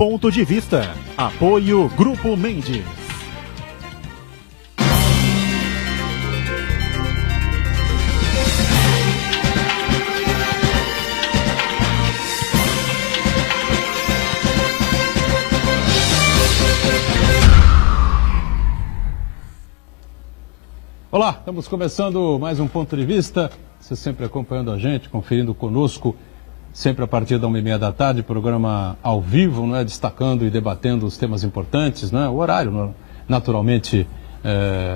Ponto de Vista. Apoio Grupo Mendes. Olá, estamos começando mais um Ponto de Vista. Você sempre acompanhando a gente, conferindo conosco, sempre a partir da 1h30 da tarde, programa ao vivo, não é? Destacando e debatendo os temas importantes, né? O horário, naturalmente,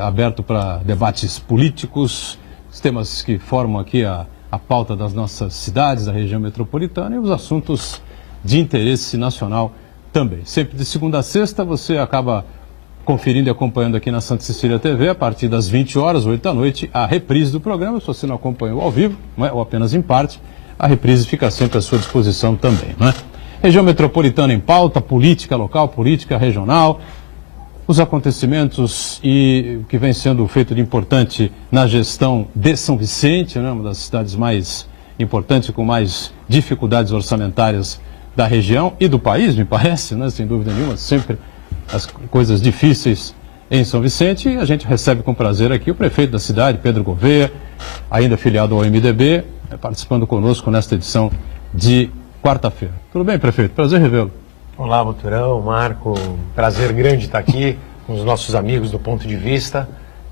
aberto para debates políticos, os temas que formam aqui a pauta das nossas cidades, da região metropolitana e os assuntos de interesse nacional também. Sempre de segunda a sexta você acaba conferindo e acompanhando aqui na Santa Cecília TV, a partir das 20 horas, 8 da noite, a reprise do programa. Se você não acompanhou ao vivo, não é? Ou apenas em parte, a reprise fica sempre à sua disposição também, não é? Região metropolitana em pauta, política local, política regional, os acontecimentos e o que vem sendo feito de importante na gestão de São Vicente, né? Uma das cidades mais importantes, com mais dificuldades orçamentárias da região e do país, me parece, né? Sem dúvida nenhuma, sempre as coisas difíceis em São Vicente, e a gente recebe com prazer aqui o prefeito da cidade, Pedro Gouveia, ainda filiado ao MDB, participando conosco nesta edição de quarta-feira. Tudo bem, prefeito? Prazer revê-lo. Olá, Boturão, Marco, prazer grande estar aqui com os nossos amigos do Ponto de Vista.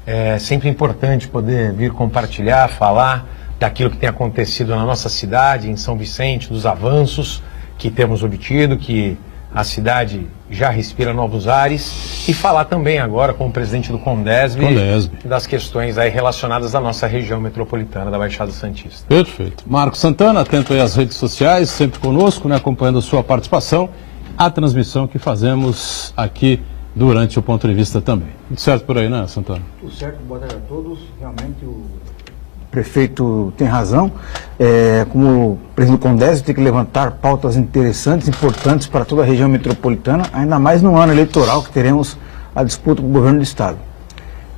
É sempre importante poder vir compartilhar, falar daquilo que tem acontecido na nossa cidade, em São Vicente, dos avanços que temos obtido, que a cidade já respira novos ares, e falar também agora com o presidente do Condesb das questões aí relacionadas à nossa região metropolitana da Baixada Santista. Perfeito. Marco Santana, atento aí às redes sociais, sempre conosco, né, acompanhando a sua participação, a transmissão que fazemos aqui durante o Ponto de Vista também. Tudo certo por aí, né, Santana? Tudo certo, boa tarde a todos. Realmente o prefeito tem razão. Como presidente do Condesb, tem que levantar pautas interessantes, importantes para toda a região metropolitana, ainda mais no ano eleitoral que teremos a disputa com o governo do Estado.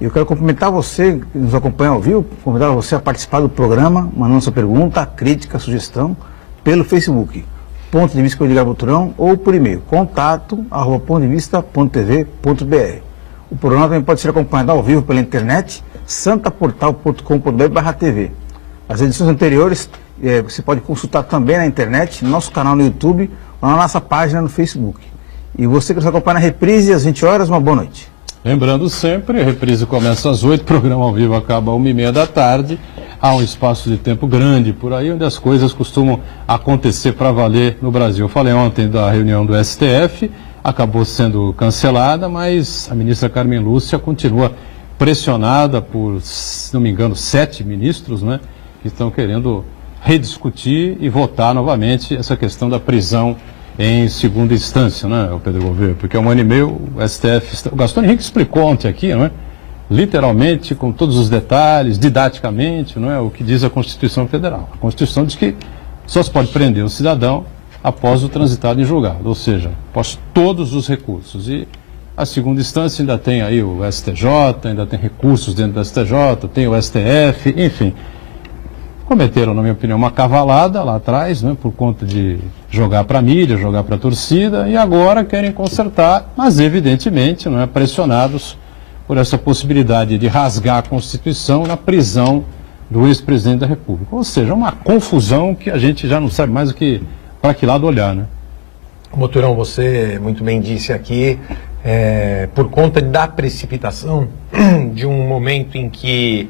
Eu quero cumprimentar você que nos acompanha ao vivo, convidar você a participar do programa, mandando sua pergunta, crítica, sugestão, pelo Facebook, Ponto de Vista com Edgar Boturão, ou por e-mail, contato@pontodevista.tv.br. O programa também pode ser acompanhado ao vivo pela internet, santaportal.com.br/tv. As edições anteriores você pode consultar também na internet, no nosso canal no YouTube ou na nossa página no Facebook. E você que nos acompanha na reprise às 20 horas, uma boa noite. Lembrando sempre, a reprise começa às 8, o programa ao vivo acaba às 1h30 da tarde. Há um espaço de tempo grande por aí, onde as coisas costumam acontecer para valer no Brasil. Eu falei ontem da reunião do STF, acabou sendo cancelada, mas a ministra Carmen Lúcia continua pressionada por, se não me engano, 7 ministros, né, que estão querendo rediscutir e votar novamente essa questão da prisão em segunda instância, né, o Pedro Gouveia, porque há um ano e meio o STF, o Gastão Henrique explicou ontem aqui, não é, literalmente, com todos os detalhes, didaticamente, não é, o que diz a Constituição Federal. A Constituição diz que só se pode prender um cidadão após o transitado em julgado, ou seja, após todos os recursos. E a segunda instância ainda tem aí o STJ, ainda tem recursos dentro do STJ, tem o STF, enfim. Cometeram, na minha opinião, uma cavalada lá atrás, né, por conta de jogar para a mídia, jogar para a torcida, e agora querem consertar, mas evidentemente, não é, pressionados por essa possibilidade de rasgar a Constituição na prisão do ex-presidente da República. Ou seja, uma confusão que a gente já não sabe mais para que lado olhar, né? Boturão, você muito bem disse aqui, por conta da precipitação de um momento em que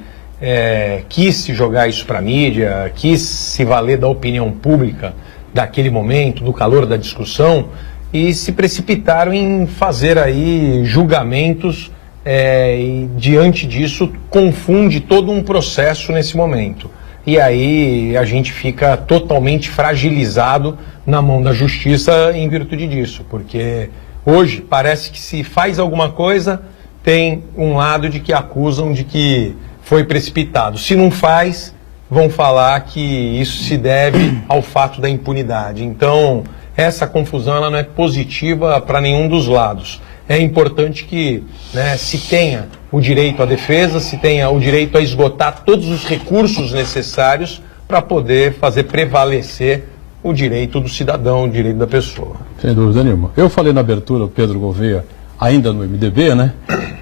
quis se jogar isso para a mídia, quis se valer da opinião pública daquele momento, do calor da discussão, e se precipitaram em fazer aí julgamentos, e diante disso confunde todo um processo nesse momento. E aí a gente fica totalmente fragilizado na mão da justiça em virtude disso, porque hoje parece que se faz alguma coisa, tem um lado de que acusam de que foi precipitado. Se não faz, vão falar que isso se deve ao fato da impunidade. Então, essa confusão ela não é positiva para nenhum dos lados. É importante que, né, se tenha o direito à defesa, se tenha o direito a esgotar todos os recursos necessários para poder fazer prevalecer o direito do cidadão, o direito da pessoa. Sem dúvida nenhuma. Eu falei na abertura, o Pedro Gouveia, ainda no MDB, né?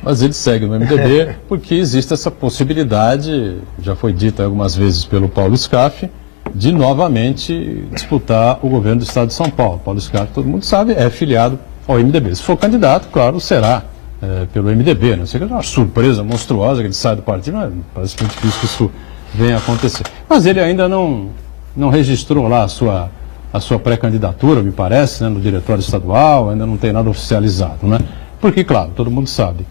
Mas ele segue no MDB porque existe essa possibilidade, já foi dita algumas vezes pelo Paulo Scaff, de novamente disputar o governo do Estado de São Paulo. Paulo Scaff, todo mundo sabe, é filiado ao MDB. Se for candidato, claro, será pelo MDB. Não sei que é uma surpresa monstruosa que ele sai do partido, mas parece muito difícil que isso venha a acontecer. Mas ele ainda não registrou lá a sua pré-candidatura, me parece, né, no diretório estadual, ainda não tem nada oficializado, né? Porque, claro, todo mundo sabe,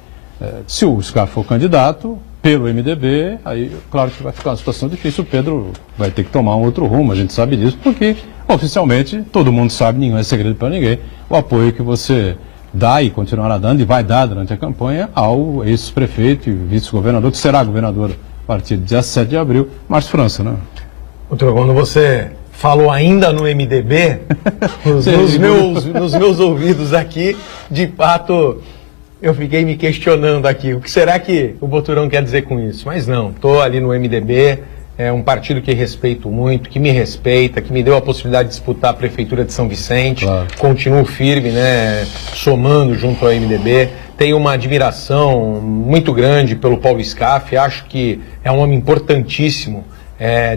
se o Scaff for candidato pelo MDB, aí, claro que vai ficar uma situação difícil, o Pedro vai ter que tomar um outro rumo, a gente sabe disso, porque, oficialmente, todo mundo sabe, nenhum é segredo para ninguém, o apoio que você dá e continuará dando e vai dar durante a campanha ao ex-prefeito e vice-governador, que será governador a partir de 17 de abril, Márcio França, né? Doutor, quando você falou ainda no MDB, nos meus ouvidos aqui, de fato, eu fiquei me questionando aqui, o que será que o Boturão quer dizer com isso? Mas não, estou ali no MDB, é um partido que respeito muito, que me respeita, que me deu a possibilidade de disputar a Prefeitura de São Vicente, claro. Continuo firme, né, somando junto ao MDB, tenho uma admiração muito grande pelo Paulo Scaff, acho que é um homem importantíssimo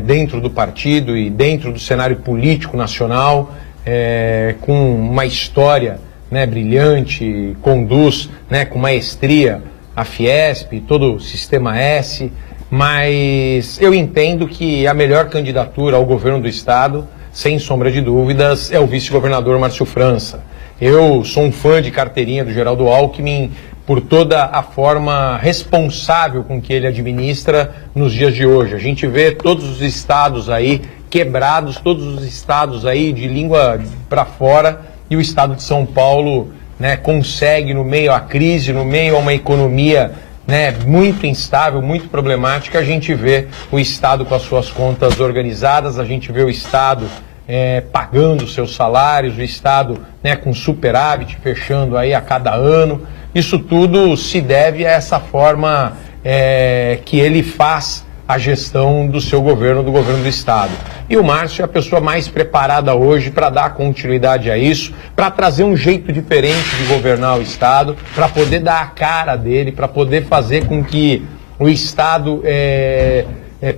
dentro do partido e dentro do cenário político nacional, com uma história, né, brilhante, conduz, né, com maestria a Fiesp, todo o Sistema S, mas eu entendo que a melhor candidatura ao governo do Estado, sem sombra de dúvidas, é o vice-governador Márcio França. Eu sou um fã de carteirinha do Geraldo Alckmin por toda a forma responsável com que ele administra nos dias de hoje. A gente vê todos os estados aí quebrados, todos os estados aí de língua para fora, e o estado de São Paulo, né, consegue, no meio à crise, no meio a uma economia, né, muito instável, muito problemática, a gente vê o Estado com as suas contas organizadas, a gente vê o Estado pagando seus salários, o Estado, né, com superávit, fechando aí a cada ano. Isso tudo se deve a essa forma que ele faz a gestão do seu governo, do governo do Estado. E o Márcio é a pessoa mais preparada hoje para dar continuidade a isso, para trazer um jeito diferente de governar o Estado, para poder dar a cara dele, para poder fazer com que o Estado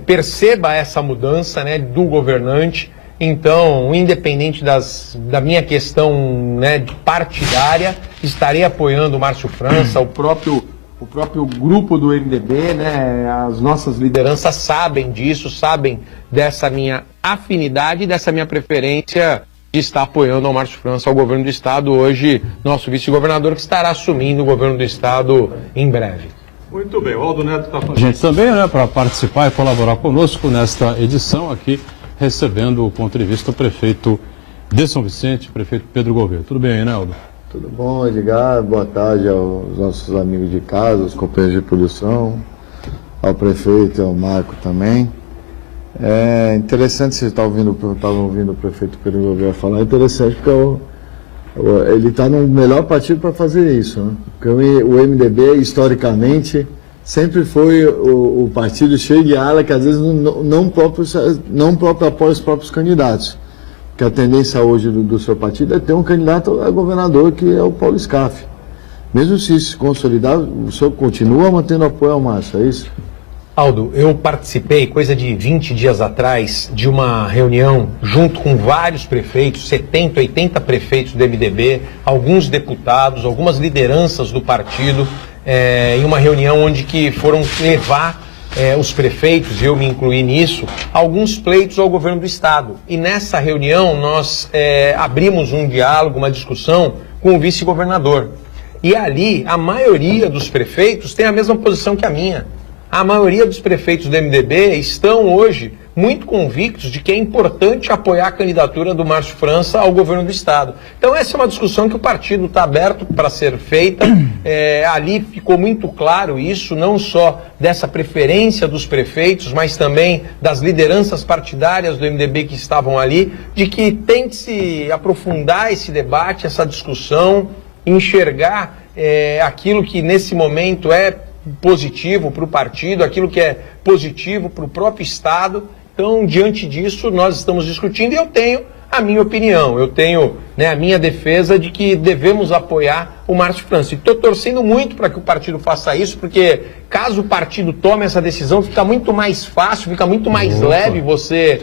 perceba essa mudança, né, do governante. Então, independente da minha questão, né, partidária, estarei apoiando o Márcio França, o próprio grupo do MDB, né, as nossas lideranças sabem disso, sabem dessa minha afinidade, dessa minha preferência de estar apoiando ao Márcio França, ao governo do Estado, hoje nosso vice-governador, que estará assumindo o governo do Estado em breve. Muito bem, o Aldo Neto está com a gente também, né, para participar e colaborar conosco nesta edição aqui, recebendo o ponto de vista do prefeito de São Vicente, prefeito Pedro Gouveia. Tudo bem, né, Aldo? Tudo bom, Edgar? Boa tarde aos nossos amigos de casa, aos companheiros de produção, ao prefeito e ao Marco também. É interessante, vocês estavam ouvindo o prefeito Pedro Gouveia falar, é interessante porque ele está no melhor partido para fazer isso, né? Porque o MDB, historicamente, sempre foi o partido cheio de ala que às vezes não próprio apoia os próprios candidatos. Que a tendência hoje do seu partido é ter um candidato a governador, que é o Paulo Scaff. Mesmo se isso se consolidar, o senhor continua mantendo apoio ao Márcio, é isso? Aldo, eu participei, coisa de 20 dias atrás, de uma reunião junto com vários prefeitos, 70, 80 prefeitos do MDB, alguns deputados, algumas lideranças do partido, em uma reunião onde que foram levar os prefeitos, eu me incluí nisso, alguns pleitos ao governo do Estado. E nessa reunião nós abrimos um diálogo, uma discussão com o vice-governador. E ali a maioria dos prefeitos tem a mesma posição que a minha. A maioria dos prefeitos do MDB estão hoje muito convictos de que é importante apoiar a candidatura do Márcio França ao governo do Estado. Então essa é uma discussão que o partido está aberto para ser feita. Ali ficou muito claro isso, não só dessa preferência dos prefeitos, mas também das lideranças partidárias do MDB que estavam ali, de que tem que se aprofundar esse debate, essa discussão, enxergar aquilo que nesse momento é positivo para o partido, aquilo que é positivo para o próprio Estado. Então, diante disso, nós estamos discutindo e eu tenho a minha opinião. Eu tenho, né, a minha defesa de que devemos apoiar o Márcio França. E estou torcendo muito para que o partido faça isso, porque caso o partido tome essa decisão, fica muito mais fácil, fica muito mais leve você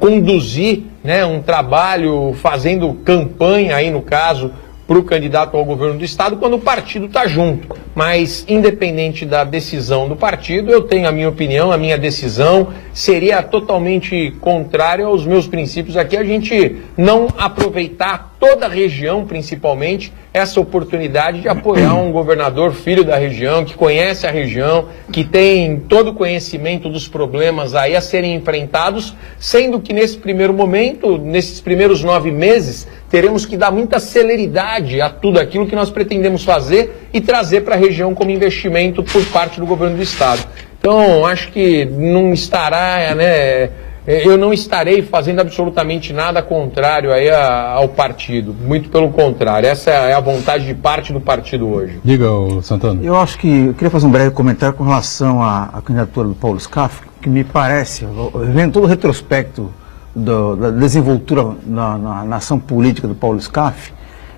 conduzir, né, um trabalho fazendo campanha, aí no caso, para o candidato ao governo do estado, quando o partido está junto. Mas, independente da decisão do partido, eu tenho a minha opinião, a minha decisão seria totalmente contrária aos meus princípios aqui, a gente não aproveitar toda a região, principalmente, essa oportunidade de apoiar um governador filho da região, que conhece a região, que tem todo o conhecimento dos problemas aí a serem enfrentados, sendo que nesse primeiro momento, nesses primeiros 9 meses, teremos que dar muita celeridade a tudo aquilo que nós pretendemos fazer e trazer para a região como investimento por parte do governo do estado. Então, acho que não estará, né, eu não estarei fazendo absolutamente nada contrário aí ao partido, muito pelo contrário, essa é a vontade de parte do partido hoje. Diga, Santana. Eu queria fazer um breve comentário com relação à candidatura do Paulo Scaff, que me parece, vendo todo o retrospecto da desenvoltura na ação política do Paulo Scaff,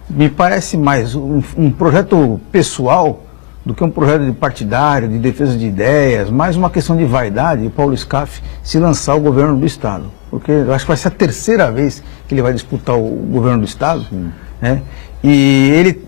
me parece mais um projeto pessoal do que um projeto de partidário, de defesa de ideias, mais uma questão de vaidade, o Paulo Scaff se lançar ao governo do estado. Porque eu acho que vai ser a terceira vez que ele vai disputar o governo do estado, né? E ele,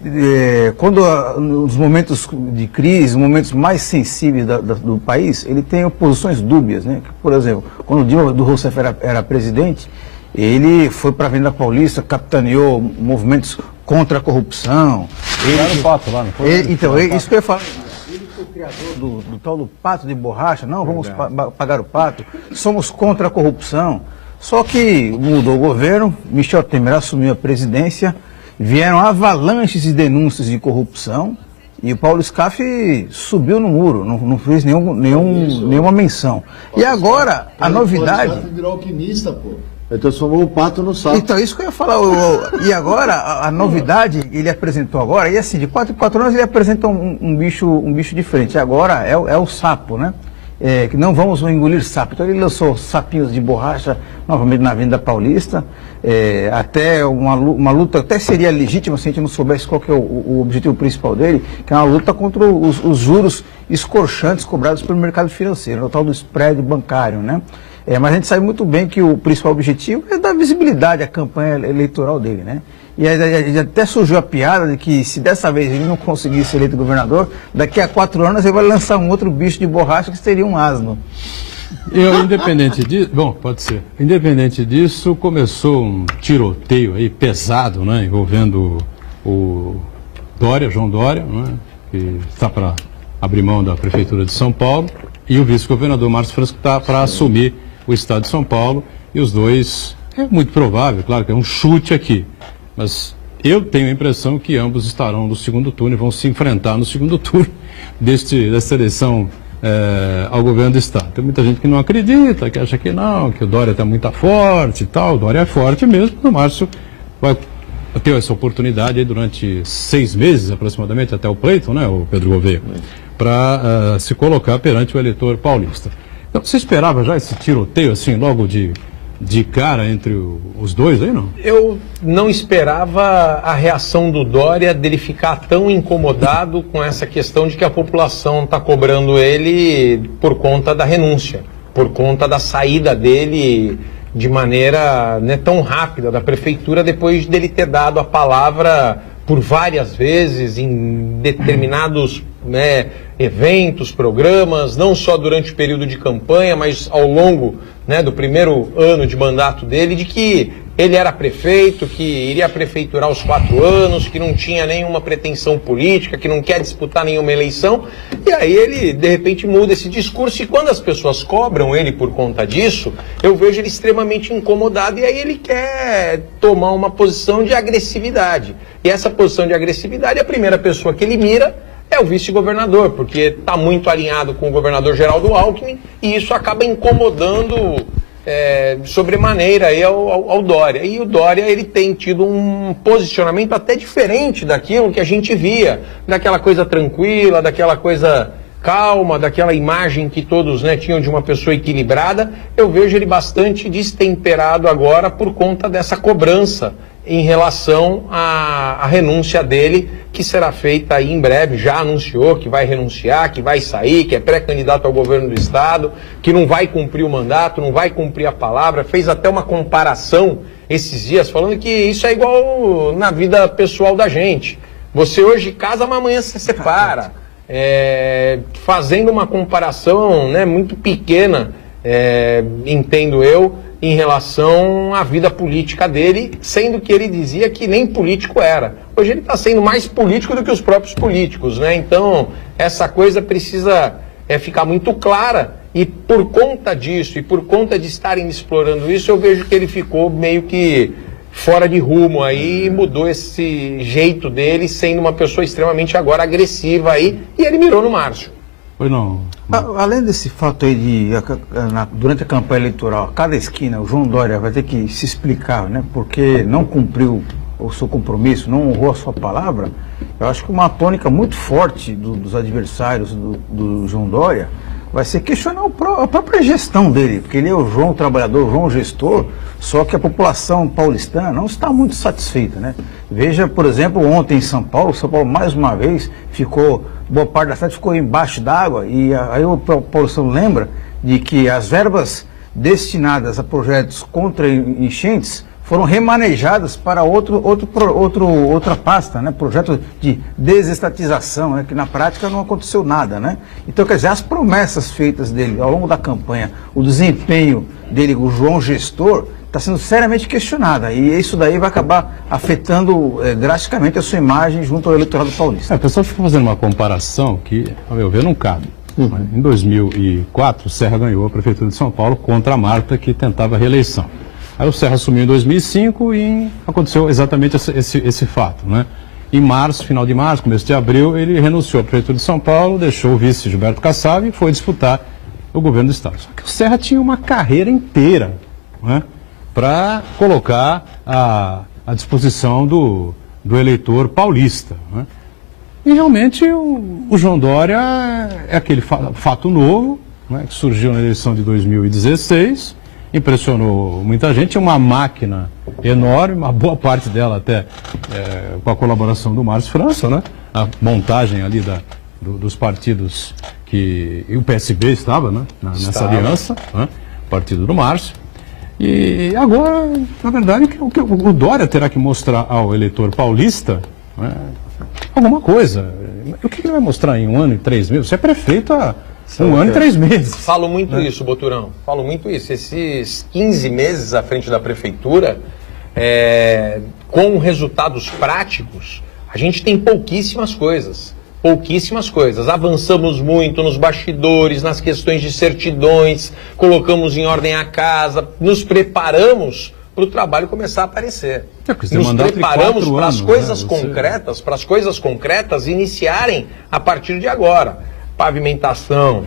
quando nos momentos de crise, nos momentos mais sensíveis do país, ele tem posições dúbias, né? Por exemplo, quando o Dilma Rousseff era presidente, ele foi para a Avenida Paulista, capitaneou movimentos contra a corrupção. Ele pato lá, não foi? Então, isso que eu ia falar. Ele foi o criador do tal do pato de borracha. Não, vamos pagar o pato. Somos contra a corrupção. Só que mudou o governo, Michel Temer assumiu a presidência, vieram avalanches de denúncias de corrupção e o Paulo Scaff subiu no muro, não fez nenhuma menção. E agora, a novidade... O Scaff virou alquimista, pô. Ele transformou o pato no sapo. Então, isso que eu ia falar. E agora, a novidade, ele apresentou agora, e assim, de 4 em 4 anos ele apresenta um bicho diferente. Agora é o sapo, né? Que não vamos engolir sapo. Então ele lançou sapinhos de borracha novamente na Avenida Paulista. Até uma luta, até seria legítima se a gente não soubesse qual que é o objetivo principal dele, que é uma luta contra os juros escorchantes cobrados pelo mercado financeiro, o tal do spread bancário, né? Mas a gente sabe muito bem que o principal objetivo é dar visibilidade à campanha eleitoral dele, né? E aí, até surgiu a piada de que se dessa vez ele não conseguisse ser eleito governador, daqui a 4 anos ele vai lançar um outro bicho de borracha que seria um asno. Independente disso, bom, pode ser. Independente disso, começou um tiroteio aí pesado, né, envolvendo o João Dória, né, que está para abrir mão da Prefeitura de São Paulo, e o vice-governador Márcio França, que está para assumir o estado de São Paulo, e os dois, é muito provável, claro que é um chute aqui, mas eu tenho a impressão que ambos estarão no segundo turno e vão se enfrentar no segundo turno dessa eleição ao governo do estado. Tem muita gente que não acredita, que acha que não, que o Dória está muito forte e tal. O Dória é forte mesmo, o Márcio vai ter essa oportunidade aí durante 6 meses aproximadamente, até o pleito, né, o Pedro Gouveia, para se colocar perante o eleitor paulista. Então, você esperava já esse tiroteio assim, logo de cara entre os dois aí, não? Eu não esperava a reação do Dória, dele ficar tão incomodado com essa questão de que a população está cobrando ele por conta da renúncia, por conta da saída dele de maneira, né, tão rápida da prefeitura, depois dele ter dado a palavra por várias vezes em determinados, né, eventos, programas, não só durante o período de campanha, mas ao longo, né, do primeiro ano de mandato dele, de que ele era prefeito, que iria prefeiturar os 4 anos, que não tinha nenhuma pretensão política, que não quer disputar nenhuma eleição, e aí ele, de repente, muda esse discurso, e quando as pessoas cobram ele por conta disso, eu vejo ele extremamente incomodado, e aí ele quer tomar uma posição de agressividade. E essa posição de agressividade, a primeira pessoa que ele mira é o vice-governador, porque está muito alinhado com o governador Geraldo Alckmin, e isso acaba incomodando sobremaneira aí ao Dória. E o Dória, ele tem tido um posicionamento até diferente daquilo que a gente via, daquela coisa tranquila, daquela coisa calma, daquela imagem que todos, né, tinham de uma pessoa equilibrada, eu vejo ele bastante destemperado agora por conta dessa cobrança em relação à renúncia dele, que será feita aí em breve. Já anunciou que vai renunciar, que vai sair, que é pré-candidato ao governo do Estado, que não vai cumprir o mandato, não vai cumprir a palavra. Fez até uma comparação esses dias, falando que isso é igual na vida pessoal da gente. Você hoje casa, mas amanhã se separa. Fazendo uma comparação, né, muito pequena, entendo eu, em relação à vida política dele, sendo que ele dizia que nem político era. Hoje ele está sendo mais político do que os próprios políticos, né? Então, essa coisa precisa ficar muito clara, e por conta disso, e por conta de estarem explorando isso, eu vejo que ele ficou meio que fora de rumo aí, e mudou esse jeito dele, sendo uma pessoa extremamente agora agressiva aí, e ele mirou no Márcio. Pois não. Além desse fato aí durante a campanha eleitoral, a cada esquina, o João Dória vai ter que se explicar, né? Porque não cumpriu o seu compromisso, não honrou a sua palavra. Eu acho que uma tônica muito forte dos adversários do João Dória vai ser questionar a própria gestão dele, porque ele é o João trabalhador, o João gestor, só que a população paulistana não está muito satisfeita, né? Veja, por exemplo, ontem em São Paulo mais uma vez boa parte da cidade ficou embaixo d'água, e aí a população lembra de que as verbas destinadas a projetos contra enchentes foram remanejadas para outra pasta, né? Projeto de desestatização, né? Que na prática não aconteceu nada, né? Então, quer dizer, as promessas feitas dele ao longo da campanha, o desempenho dele, o João gestor, está sendo seriamente questionada, e isso daí vai acabar afetando drasticamente a sua imagem junto ao eleitorado paulista. O pessoal fica fazendo uma comparação que, a meu ver, não cabe. Em 2004, o Serra ganhou a Prefeitura de São Paulo contra a Marta, que tentava a reeleição. Aí o Serra assumiu em 2005 e aconteceu exatamente esse fato, né? Em março, final de março, começo de abril, ele renunciou à Prefeitura de São Paulo, deixou o vice Gilberto Kassab e foi disputar o governo do Estado. Só que o Serra tinha uma carreira inteira, né, para colocar à disposição do eleitor paulista, né? E realmente o João Dória é aquele fato novo, né, que surgiu na eleição de 2016, impressionou muita gente, uma máquina enorme, uma boa parte dela até com a colaboração do Márcio França, né? A montagem ali dos partidos e o PSB estava, né, nessa aliança, né? O partido do Márcio. E agora, na verdade, o Dória terá que mostrar ao eleitor paulista, né, alguma coisa. O que ele vai mostrar em 1 ano e 3 meses? Você é prefeito há 1 ano e 3 meses. Falo muito isso, Boturão. Falo muito isso. Esses 15 meses à frente da prefeitura, com resultados práticos, a gente tem pouquíssimas coisas. Pouquíssimas coisas. Avançamos muito nos bastidores, nas questões de certidões, colocamos em ordem a casa, nos preparamos para o trabalho começar a aparecer. Nos preparamos para as coisas concretas, para as coisas concretas iniciarem a partir de agora. Pavimentação,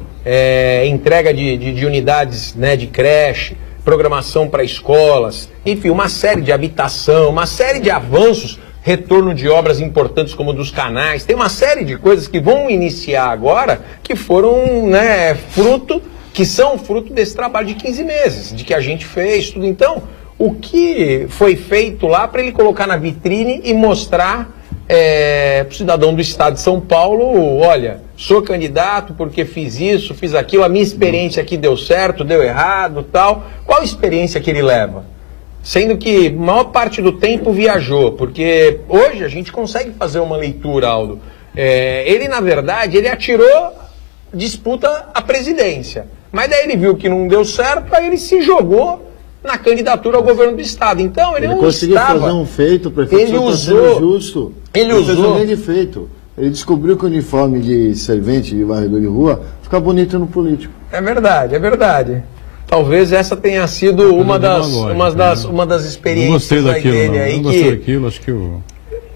entrega de unidades, né, de creche, programação para escolas, enfim, uma série de habitação, uma série de avanços, retorno de obras importantes como dos canais, tem uma série de coisas que vão iniciar agora que foram, né, são fruto desse trabalho de 15 meses, de que a gente fez tudo. Então, o que foi feito lá para ele colocar na vitrine e mostrar para o cidadão do estado de São Paulo, olha, sou candidato porque fiz isso, fiz aquilo, a minha experiência aqui deu certo, deu errado, tal. Qual experiência que ele leva? Sendo que a maior parte do tempo viajou, porque hoje a gente consegue fazer uma leitura, Aldo. Ele, na verdade, ele atirou disputa à presidência. Mas daí ele viu que não deu certo, aí ele se jogou na candidatura ao governo do estado. Então ele não conseguiu fazer um feito, o prefeito ele usou justo. Ele fez usou um grande feito. Ele descobriu que o uniforme de servente, de varredor de rua, fica bonito no político. É verdade, é verdade. Talvez essa tenha sido uma das experiências dele aí. Não gostei daquilo, acho que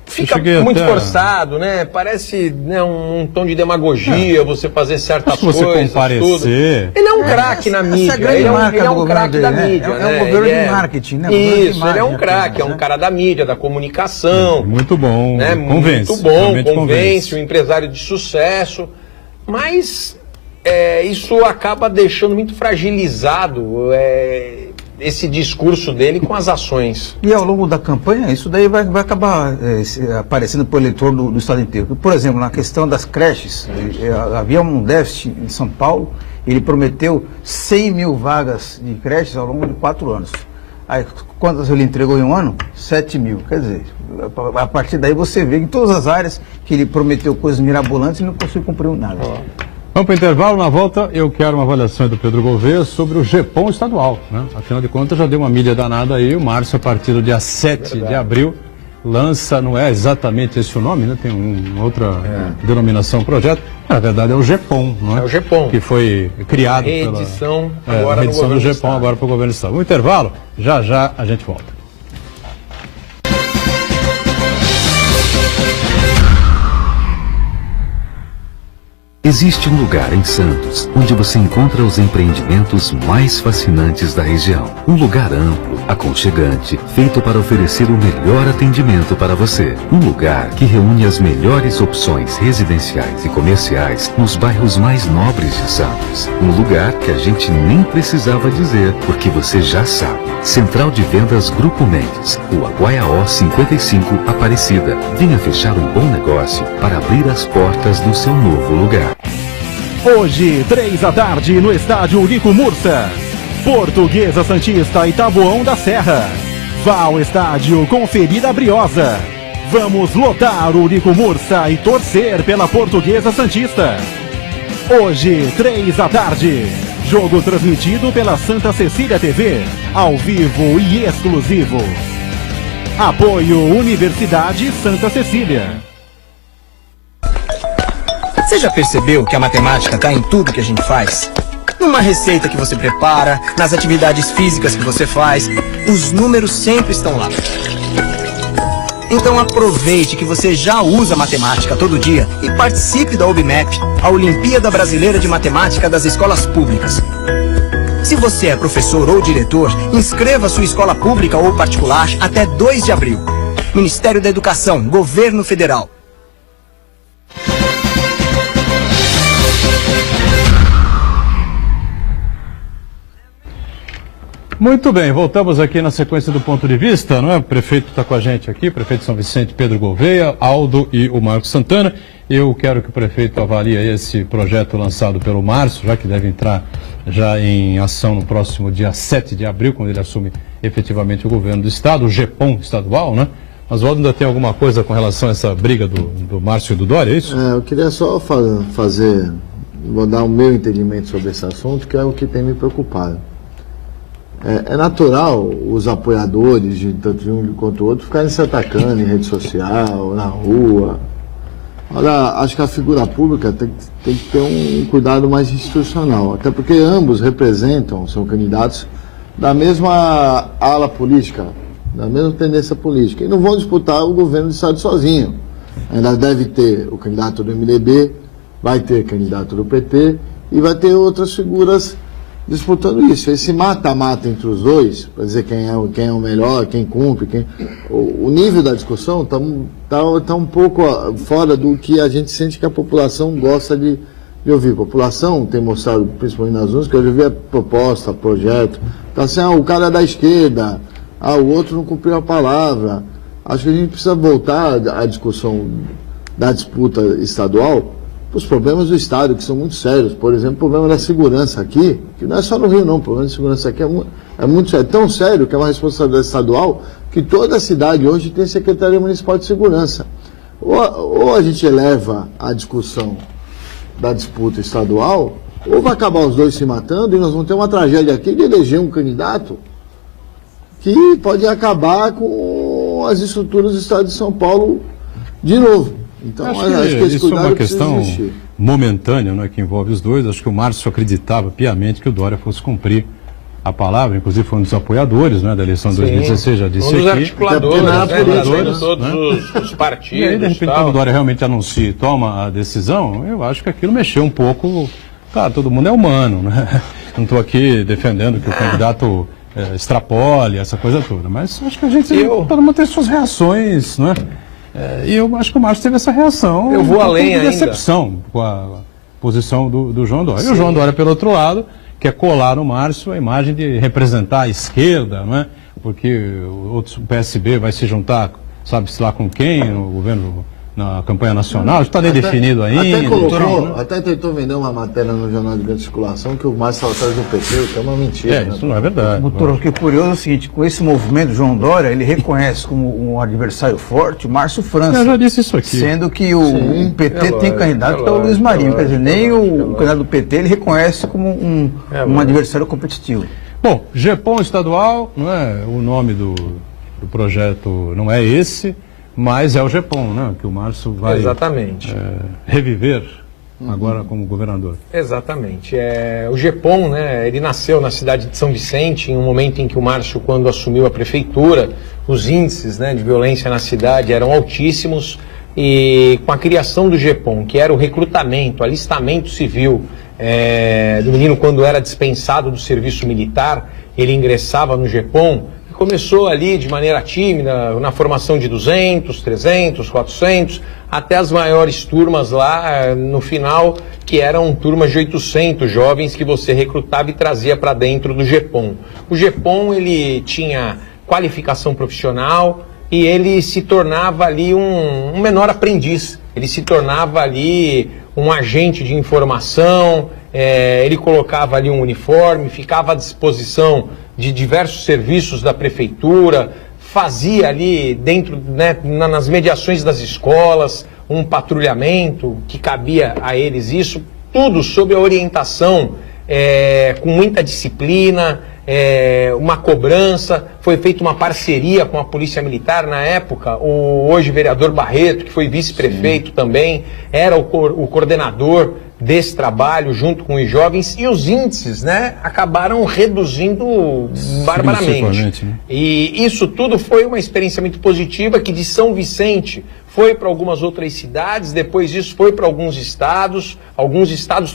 fica muito forçado, né? Parece, né, um tom de demagogia, você fazer certas coisas. Você comparecer. Ele é um craque na mídia. Ele é um craque da mídia. É um governo de marketing, né? Isso, ele é um craque, é um cara da mídia, da comunicação. Muito bom, né? convence. Muito bom, convence, um empresário de sucesso. mas isso acaba deixando muito fragilizado esse discurso dele com as ações. E ao longo da campanha, isso daí vai acabar aparecendo para o eleitor do estado inteiro. Por exemplo, na questão das creches, havia um déficit em São Paulo, ele prometeu 100 mil vagas de creches ao longo de 4 anos. Aí, quantas ele entregou em um ano? 7 mil. Quer dizer, a partir daí você vê que em todas as áreas que ele prometeu coisas mirabolantes e não conseguiu cumprir nada. Vamos para o intervalo, na volta eu quero uma avaliação do Pedro Gouveia sobre o GEPOM estadual, né? Afinal de contas já deu uma milha danada aí, o Márcio a partir do dia 7 de abril lança, não é exatamente esse o nome, né? Tem outra denominação projeto, na verdade é o GEPOM, não é? É o GEPOM. Que foi criado reedição pela agora reedição no do governo GEPOM agora para o governo do estado. Um intervalo, já a gente volta. Existe um lugar em Santos onde você encontra os empreendimentos mais fascinantes da região. Um lugar amplo, aconchegante, feito para oferecer o melhor atendimento para você. Um lugar que reúne as melhores opções residenciais e comerciais nos bairros mais nobres de Santos. Um lugar que a gente nem precisava dizer, porque você já sabe. Central de Vendas Grupo Mendes, Rua Guaiaó 55, Aparecida. Venha fechar um bom negócio para abrir as portas do seu novo lugar. Hoje, 3 da tarde, no estádio Rico Mursa. Portuguesa Santista e Taboão da Serra. Vá ao estádio conferir a Briosa. Vamos lotar o Rico Mursa e torcer pela Portuguesa Santista. Hoje, 3 da tarde. Jogo transmitido pela Santa Cecília TV. Ao vivo e exclusivo. Apoio Universidade Santa Cecília. Você já percebeu que a matemática está em tudo que a gente faz? Numa receita que você prepara, nas atividades físicas que você faz, os números sempre estão lá. Então aproveite que você já usa matemática todo dia e participe da OBMAP, a Olimpíada Brasileira de Matemática das Escolas Públicas. Se você é professor ou diretor, inscreva sua escola pública ou particular até 2 de abril. Ministério da Educação, Governo Federal. Muito bem, voltamos aqui na sequência do ponto de vista, não é? O prefeito está com a gente aqui, prefeito de São Vicente, Pedro Gouveia, Aldo e o Marcos Santana. Eu quero que o prefeito avalie esse projeto lançado pelo Márcio, já que deve entrar já em ação no próximo dia 7 de abril, quando ele assume efetivamente o governo do estado, o GEPOM estadual, né? Mas o Aldo ainda tem alguma coisa com relação a essa briga do Márcio e do Dória, é isso? Eu queria só vou dar o meu entendimento sobre esse assunto, que é o que tem me preocupado. É natural os apoiadores, tanto de um quanto do outro, ficarem se atacando em rede social, na rua. Olha, acho que a figura pública tem que ter um cuidado mais institucional, até porque ambos são candidatos da mesma ala política, da mesma tendência política, e não vão disputar o governo do estado sozinho. Ainda deve ter o candidato do MDB, vai ter candidato do PT e vai ter outras figuras disputando isso. Esse mata-mata entre os dois, para dizer quem é o melhor, quem cumpre, o nível da discussão está um pouco fora do que a gente sente que a população gosta de ouvir. A população tem mostrado, principalmente nas urnas, que eu já vi a proposta, projeto. Então assim, o cara é da esquerda, o outro não cumpriu a palavra. Acho que a gente precisa voltar à discussão da disputa estadual, os problemas do Estado, que são muito sérios. Por exemplo, o problema da segurança aqui, que não é só no Rio não, o problema de segurança aqui é muito sério, tão sério que é uma responsabilidade estadual, que toda a cidade hoje tem Secretaria Municipal de Segurança. Ou a gente eleva a discussão da disputa estadual, ou vai acabar os dois se matando, e nós vamos ter uma tragédia aqui de eleger um candidato que pode acabar com as estruturas do Estado de São Paulo de novo. Então, acho que isso é uma questão momentânea, né, que envolve os dois. Acho que o Márcio acreditava piamente que o Dória fosse cumprir a palavra, inclusive foi um dos apoiadores, né, da eleição de 2016, já disse aqui. Um dos articuladores, todos os partidos. E aí, de repente, quando o Dória realmente anuncia e toma a decisão, eu acho que aquilo mexeu um pouco. Claro, todo mundo é humano, né? Não estou aqui defendendo que o candidato extrapole, essa coisa toda, mas acho que a gente todo mundo tem suas reações, não é? E eu acho que o Márcio teve essa reação. Eu vou além ainda. Decepção com posição do João Dória. E o João Dória, pelo outro lado, quer colar no Márcio a imagem de representar a esquerda, não é? Porque o PSB vai se juntar, sabe-se lá com quem, no governo, na campanha nacional, está nem definido ainda. Até tentou vender uma matéria no jornal de grande circulação que o Márcio estava atrás do PT, que é uma mentira. Né? Isso não é verdade. Doutor, o que é curioso é o seguinte, com esse movimento, João Dória, ele reconhece como um adversário forte o Márcio França. Eu já disse isso aqui. Sendo que o PT tem candidato que é o Luiz Marinho. Quer dizer, nem o candidato do PT ele reconhece como um adversário competitivo. Bom, GEPOM estadual, não é? O nome do projeto não é esse, mas é o GEPOM, né? Que o Márcio vai reviver agora como governador. Exatamente. O GEPOM, né, ele nasceu na cidade de São Vicente, em um momento em que o Márcio, quando assumiu a prefeitura, os índices, né, de violência na cidade eram altíssimos, e com a criação do GEPOM, que era o recrutamento, alistamento civil do menino quando era dispensado do serviço militar, ele ingressava no GEPOM. Começou ali de maneira tímida, na formação de 200, 300, 400, até as maiores turmas lá no final, que eram turmas de 800 jovens que você recrutava e trazia para dentro do GEPOM. O GEPOM, ele tinha qualificação profissional e ele se tornava ali um menor aprendiz, ele se tornava ali um agente de informação, ele colocava ali um uniforme, ficava à disposição de diversos serviços da prefeitura, fazia ali dentro, né, nas mediações das escolas, um patrulhamento que cabia a eles, isso tudo sob a orientação, com muita disciplina, uma cobrança. Foi feita uma parceria com a Polícia Militar na época. O hoje vereador Barreto, que foi vice-prefeito também, era o coordenador desse trabalho junto com os jovens, e os índices, né, acabaram reduzindo barbaramente. Né? E isso tudo foi uma experiência muito positiva, que de São Vicente foi para algumas outras cidades, depois disso foi para alguns estados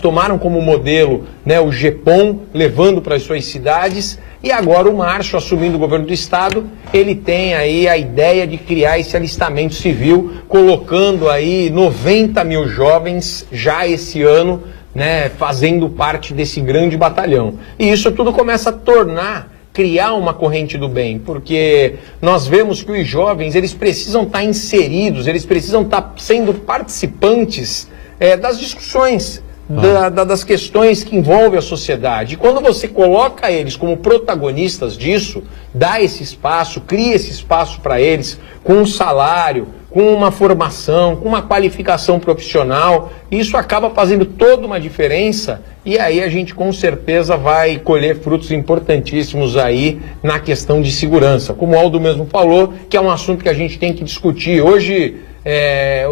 tomaram como modelo, né, o GEPOM, levando para as suas cidades. E agora o Márcio, assumindo o governo do estado, ele tem aí a ideia de criar esse alistamento civil, colocando aí 90 mil jovens já esse ano, né, fazendo parte desse grande batalhão. E isso tudo começa a criar uma corrente do bem, porque nós vemos que os jovens, eles precisam estar inseridos, eles precisam estar sendo participantes das discussões, das questões que envolvem a sociedade. E quando você coloca eles como protagonistas disso, dá esse espaço, cria esse espaço para eles, com um salário, com uma formação, com uma qualificação profissional, isso acaba fazendo toda uma diferença, e aí a gente com certeza vai colher frutos importantíssimos aí na questão de segurança. Como o Aldo mesmo falou, que é um assunto que a gente tem que discutir. Hoje,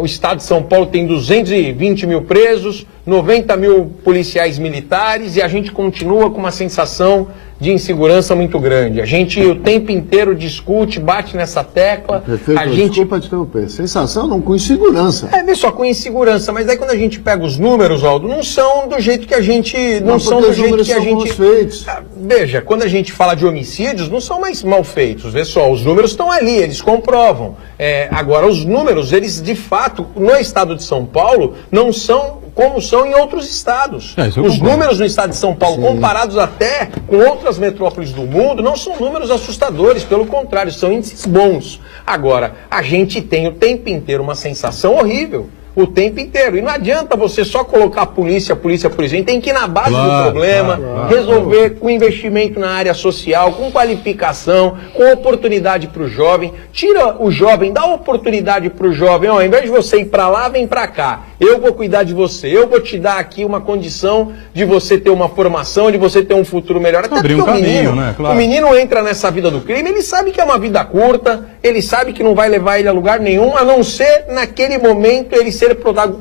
o estado de São Paulo tem 220 mil presos, 90 mil policiais militares, e a gente continua com uma sensação de insegurança muito grande. A gente o tempo inteiro discute, bate nessa tecla. Prefeito, desculpa te interromper. Sensação não, com insegurança. Não é só com insegurança, mas daí quando a gente pega os números, Aldo, não são do jeito que a gente... Não são do jeito que a gente... Feitos. Veja, quando a gente fala de homicídios, não são mais mal feitos. Vê só, os números estão ali, eles comprovam. Agora, os números, eles de fato, no estado de São Paulo, não são como são em outros estados. Os números no estado de São Paulo, comparados até com outras metrópoles do mundo, não são números assustadores, pelo contrário, são índices bons. Agora, a gente tem o tempo inteiro uma sensação horrível, o tempo inteiro. E não adianta você só colocar a polícia. A gente tem que ir na base do problema, resolver com investimento na área social, com qualificação, com oportunidade para o jovem. Tira o jovem, dá oportunidade para o jovem. Ao invés de você ir para lá, vem para cá. Eu vou cuidar de você, eu vou te dar aqui uma condição de você ter uma formação, de você ter um futuro melhor. Até porque o menino entra nessa vida do crime, ele sabe que é uma vida curta, ele sabe que não vai levar ele a lugar nenhum, a não ser naquele momento ele ser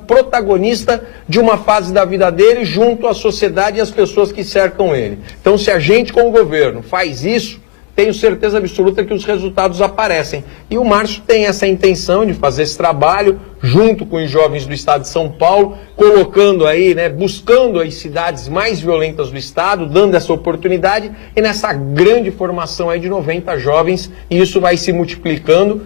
protagonista de uma fase da vida dele junto à sociedade e às pessoas que cercam ele. Então, se a gente, como governo, faz isso, tenho certeza absoluta que os resultados aparecem. E o Márcio tem essa intenção de fazer esse trabalho junto com os jovens do estado de São Paulo, colocando aí, né, buscando as cidades mais violentas do estado, dando essa oportunidade, e nessa grande formação aí de 90 jovens, e isso vai se multiplicando.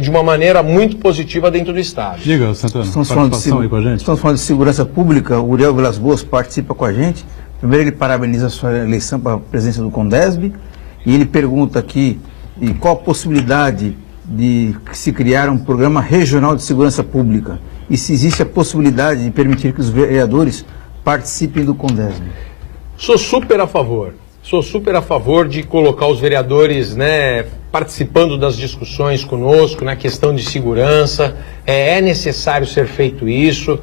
de uma maneira muito positiva dentro do Estado. Diga, Santana, participação aí com a gente. Estamos falando de segurança pública, o Uriel Vilas Boas participa com a gente. Primeiro ele parabeniza a sua eleição para a presidência do CONDESB e ele pergunta aqui qual a possibilidade de se criar um programa regional de segurança pública e se existe a possibilidade de permitir que os vereadores participem do CONDESB. Sou super a favor de colocar os vereadores, né, participando das discussões conosco na questão de segurança. É necessário ser feito isso.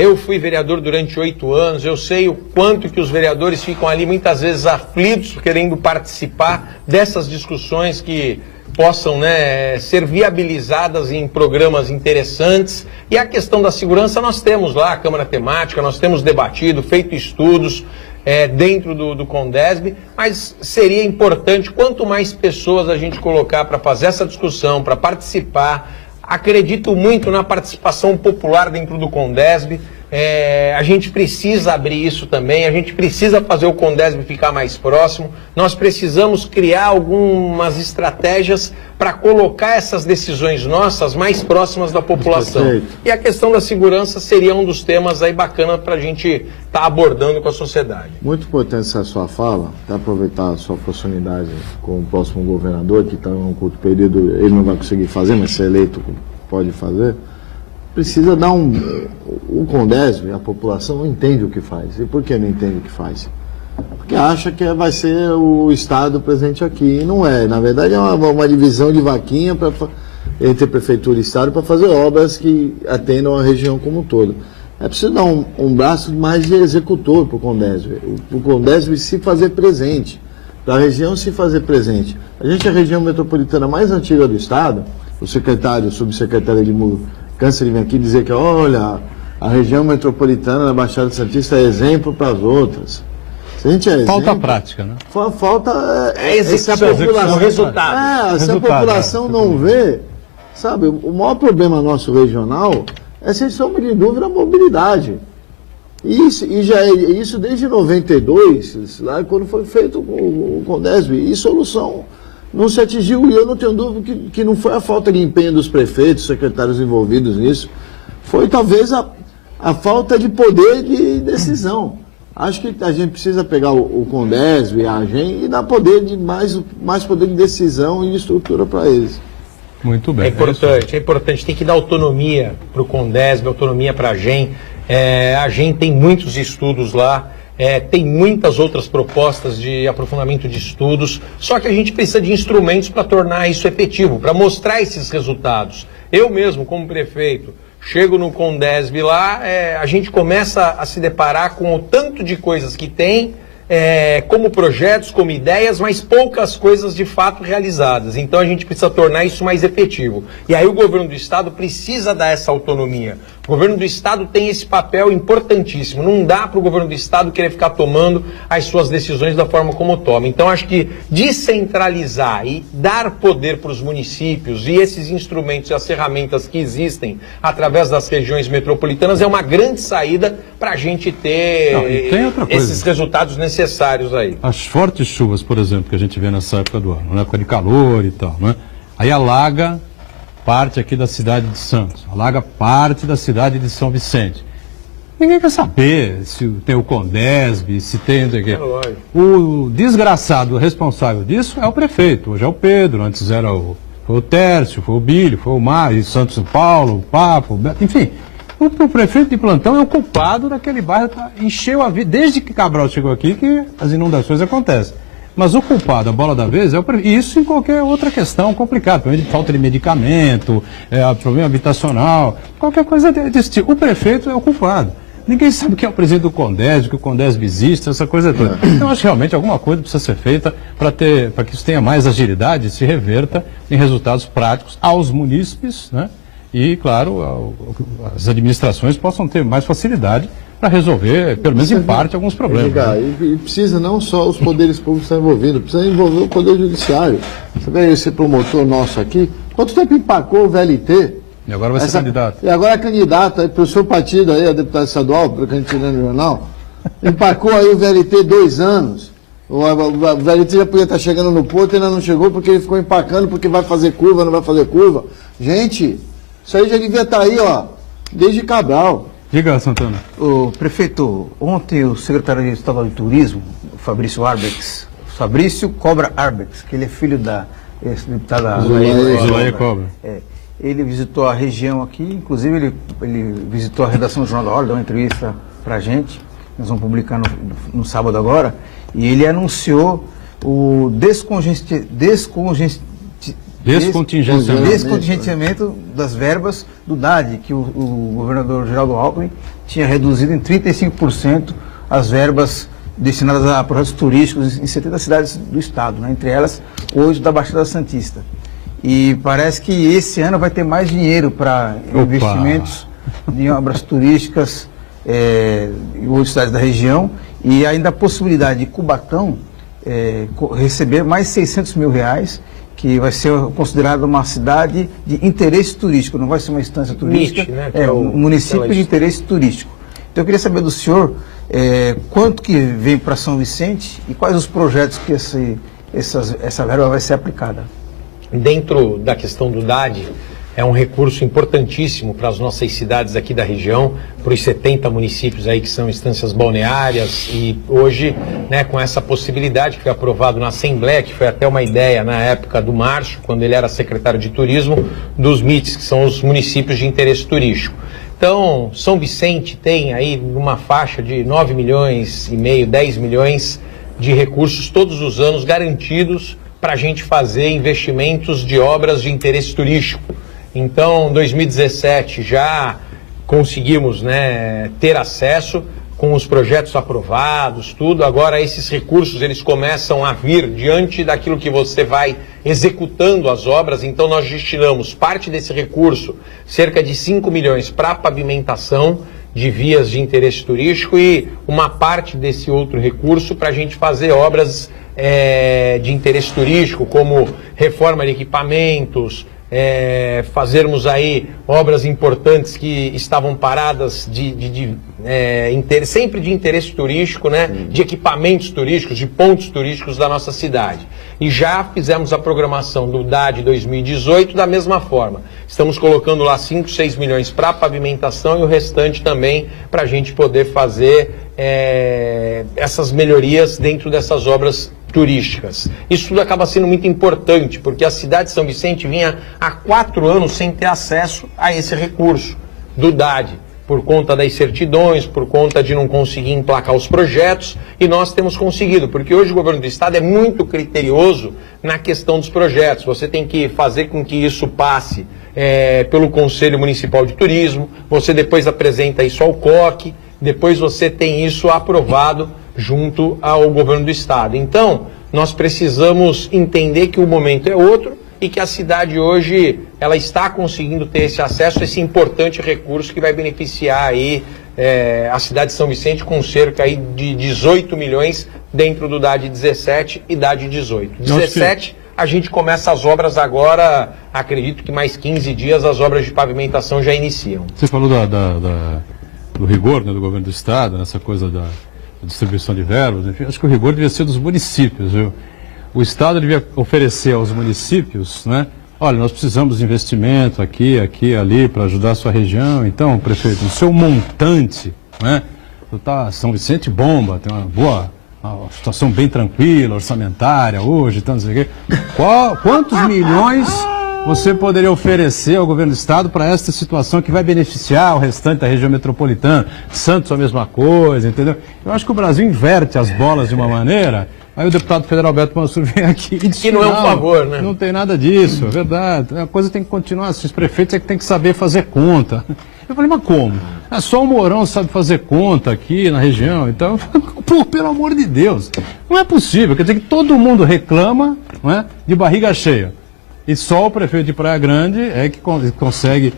Eu fui vereador durante 8 anos, eu sei o quanto que os vereadores ficam ali muitas vezes aflitos, querendo participar dessas discussões que possam, né, ser viabilizadas em programas interessantes. E a questão da segurança nós temos lá, a Câmara Temática, nós temos debatido, feito estudos dentro do CONDESB, mas seria importante, quanto mais pessoas a gente colocar para fazer essa discussão, para participar. Acredito muito na participação popular dentro do CONDESB. A gente precisa abrir isso também, a gente precisa fazer o CONDESB ficar mais próximo. Nós precisamos criar algumas estratégias para colocar essas decisões nossas mais próximas da população. Perfeito. E a questão da segurança seria um dos temas aí bacana para a gente estar abordando com a sociedade. Muito importante essa sua fala, até aproveitar a sua proximidade com o próximo governador, que está em um curto período, ele não vai conseguir fazer, mas se eleito pode fazer. Precisa dar o CONDESB, a população não entende o que faz. E por que não entende o que faz? Porque acha que vai ser o Estado presente aqui. E não é. Na verdade, é uma divisão de vaquinha entre Prefeitura e Estado para fazer obras que atendam a região como um todo. É preciso dar um braço mais de executor para o CONDESB. O CONDESB se fazer presente, para a região se fazer presente. A gente é a região metropolitana mais antiga do Estado. O secretário, o subsecretário Edmundo cansa de vir aqui dizer que, olha, a região metropolitana da Baixada Santista é exemplo para as outras. Se a gente é exemplo, falta prática, né? Falta execução, resultado. Se a população não vê, sabe, o maior problema nosso regional é, sem sombra de dúvida, a mobilidade. Isso desde 92, lá quando foi feito o CONDESB, e solução não se atingiu, e eu não tenho dúvida que não foi a falta de empenho dos prefeitos, secretários envolvidos nisso, foi talvez a falta de poder de decisão. Acho que a gente precisa pegar o CONDESB, a AGEM, e dar mais poder de decisão e de estrutura para eles. Muito bem. É importante, tem que dar autonomia para o CONDESB, autonomia para a AGEM. A AGEM tem muitos estudos lá. Tem muitas outras propostas de aprofundamento de estudos, só que a gente precisa de instrumentos para tornar isso efetivo, para mostrar esses resultados. Eu mesmo, como prefeito, chego no CONDESB lá, a gente começa a se deparar com o tanto de coisas que tem, como projetos, como ideias, mas poucas coisas de fato realizadas. Então a gente precisa tornar isso mais efetivo. E aí o governo do Estado precisa dar essa autonomia. O governo do Estado tem esse papel importantíssimo. Não dá para o governo do Estado querer ficar tomando as suas decisões da forma como toma. Então acho que descentralizar e dar poder para os municípios e esses instrumentos e as ferramentas que existem através das regiões metropolitanas é uma grande saída para a gente ter esses resultados necessários aí. As fortes chuvas, por exemplo, que a gente vê nessa época do ano, na época de calor e tal, né? Aí alaga parte aqui da cidade de Santos, alaga parte da cidade de São Vicente. Ninguém quer saber se tem o CONDESB, se tem... O desgraçado responsável disso é o prefeito. Hoje é o Pedro, antes foi o Tércio, foi o Bílio, foi o Mário, Santos Paulo, o Papo, o Beto, enfim. O prefeito de plantão é o culpado daquele bairro, encheu a vida, desde que Cabral chegou aqui, que as inundações acontecem. Mas o culpado, a bola da vez, é o prefeito. Isso em qualquer outra questão complicada, problema de falta de medicamento, problema habitacional, qualquer coisa desse tipo. O prefeito é o culpado. Ninguém sabe quem é o presidente do CONDESB, que o CONDESB existe, essa coisa toda. Então, acho que realmente alguma coisa precisa ser feita para que isso tenha mais agilidade e se reverta em resultados práticos aos munícipes, né? E, claro, as administrações possam ter mais facilidade para resolver, pelo menos em parte, alguns problemas. E precisa não só os poderes públicos estar envolvidos, precisa envolver o Poder Judiciário. Você vê esse promotor nosso aqui, quanto tempo empacou o VLT? E agora vai ser candidato. E agora é candidato para o seu partido aí, a deputada estadual, para a gente ler no jornal, empacou aí o VLT 2 anos. O Veretout já podia estar chegando no porto e ainda não chegou porque ele ficou empacando, porque vai fazer curva, não vai fazer curva. Gente, isso aí já devia estar aí, ó, desde Cabral. Diga, Santana. O prefeito, ontem o secretário estadual de turismo, o Fabrício Cobra Arbex, que ele é filho da deputada Zulaia Cobra. Ele visitou a região aqui, inclusive ele visitou a redação do Jornal da Hora, deu uma entrevista pra gente, nós vamos publicar no sábado agora, e ele anunciou o descontingenciamento das verbas do DAD, que o governador Geraldo Alckmin tinha reduzido em 35% as verbas destinadas a projetos turísticos em 70 cidades do estado, né? Entre elas 8 da Baixada Santista. E parece que esse ano vai ter mais dinheiro para investimentos em obras turísticas em outras cidades da região, e ainda a possibilidade de Cubatão receber mais 600 mil reais, que vai ser considerada uma cidade de interesse turístico, não vai ser uma instância turística, né? Um município de interesse turístico. Então eu queria saber do senhor quanto que vem para São Vicente e quais os projetos que essa verba vai ser aplicada. Dentro da questão do DAD, é um recurso importantíssimo para as nossas cidades aqui da região, para os 70 municípios aí que são instâncias balneárias, e hoje, né, com essa possibilidade que foi aprovado na Assembleia, que foi até uma ideia na época do Márcio, quando ele era secretário de turismo, dos MITs, que são os municípios de interesse turístico. Então, São Vicente tem aí uma faixa de 9 milhões e meio, 10 milhões de recursos todos os anos garantidos para a gente fazer investimentos de obras de interesse turístico. Então, em 2017 já conseguimos, né, ter acesso com os projetos aprovados, tudo. Agora esses recursos eles começam a vir diante daquilo que você vai executando as obras. Então nós destinamos parte desse recurso, cerca de 5 milhões para pavimentação de vias de interesse turístico, e uma parte desse outro recurso para a gente fazer obras de interesse turístico, como reforma de equipamentos, fazermos aí obras importantes que estavam paradas sempre de interesse turístico, né? De equipamentos turísticos, de pontos turísticos da nossa cidade. E já fizemos a programação do DAD 2018 da mesma forma. Estamos colocando lá 5, 6 milhões para pavimentação e o restante também para a gente poder fazer essas melhorias dentro dessas obras turísticas. Isso tudo acaba sendo muito importante, porque a cidade de São Vicente vinha há 4 anos sem ter acesso a esse recurso do DAD, por conta das certidões, por conta de não conseguir emplacar os projetos, e nós temos conseguido, porque hoje o governo do estado é muito criterioso na questão dos projetos. Você tem que fazer com que isso passe pelo Conselho Municipal de Turismo, você depois apresenta isso ao COC, depois você tem isso aprovado junto ao governo do estado. Então, nós precisamos entender que o momento é outro e que a cidade hoje ela está conseguindo ter esse acesso a esse importante recurso que vai beneficiar aí a cidade de São Vicente com cerca aí de 18 milhões dentro do DAD 17 e DAD 18. 17 a gente começa as obras agora, acredito que mais 15 dias as obras de pavimentação já iniciam. Você falou do rigor, né, do governo do estado, nessa coisa da distribuição de verbas, enfim, acho que o rigor devia ser dos municípios, viu? O estado devia oferecer aos municípios, né? Olha, nós precisamos de investimento aqui, ali, para ajudar a sua região. Então, prefeito, o seu montante, né? São Vicente bomba, tem uma situação bem tranquila, orçamentária hoje, tanto não sei o quê. Quantos milhões você poderia oferecer ao governo do estado para esta situação que vai beneficiar o restante da região metropolitana? Santos a mesma coisa, entendeu? Eu acho que o Brasil inverte as bolas de uma maneira. Aí o deputado federal Beto Mansur vem aqui e diz que não é um favor, né? Não tem nada disso, é verdade. A coisa tem que continuar. Os prefeitos é que tem que saber fazer conta. Eu falei, mas como? Só o Mourão sabe fazer conta aqui na região. Então, eu falei, pô, pelo amor de Deus, não é possível. Quer dizer que todo mundo reclama, não é, de barriga cheia. E só o prefeito de Praia Grande é que consegue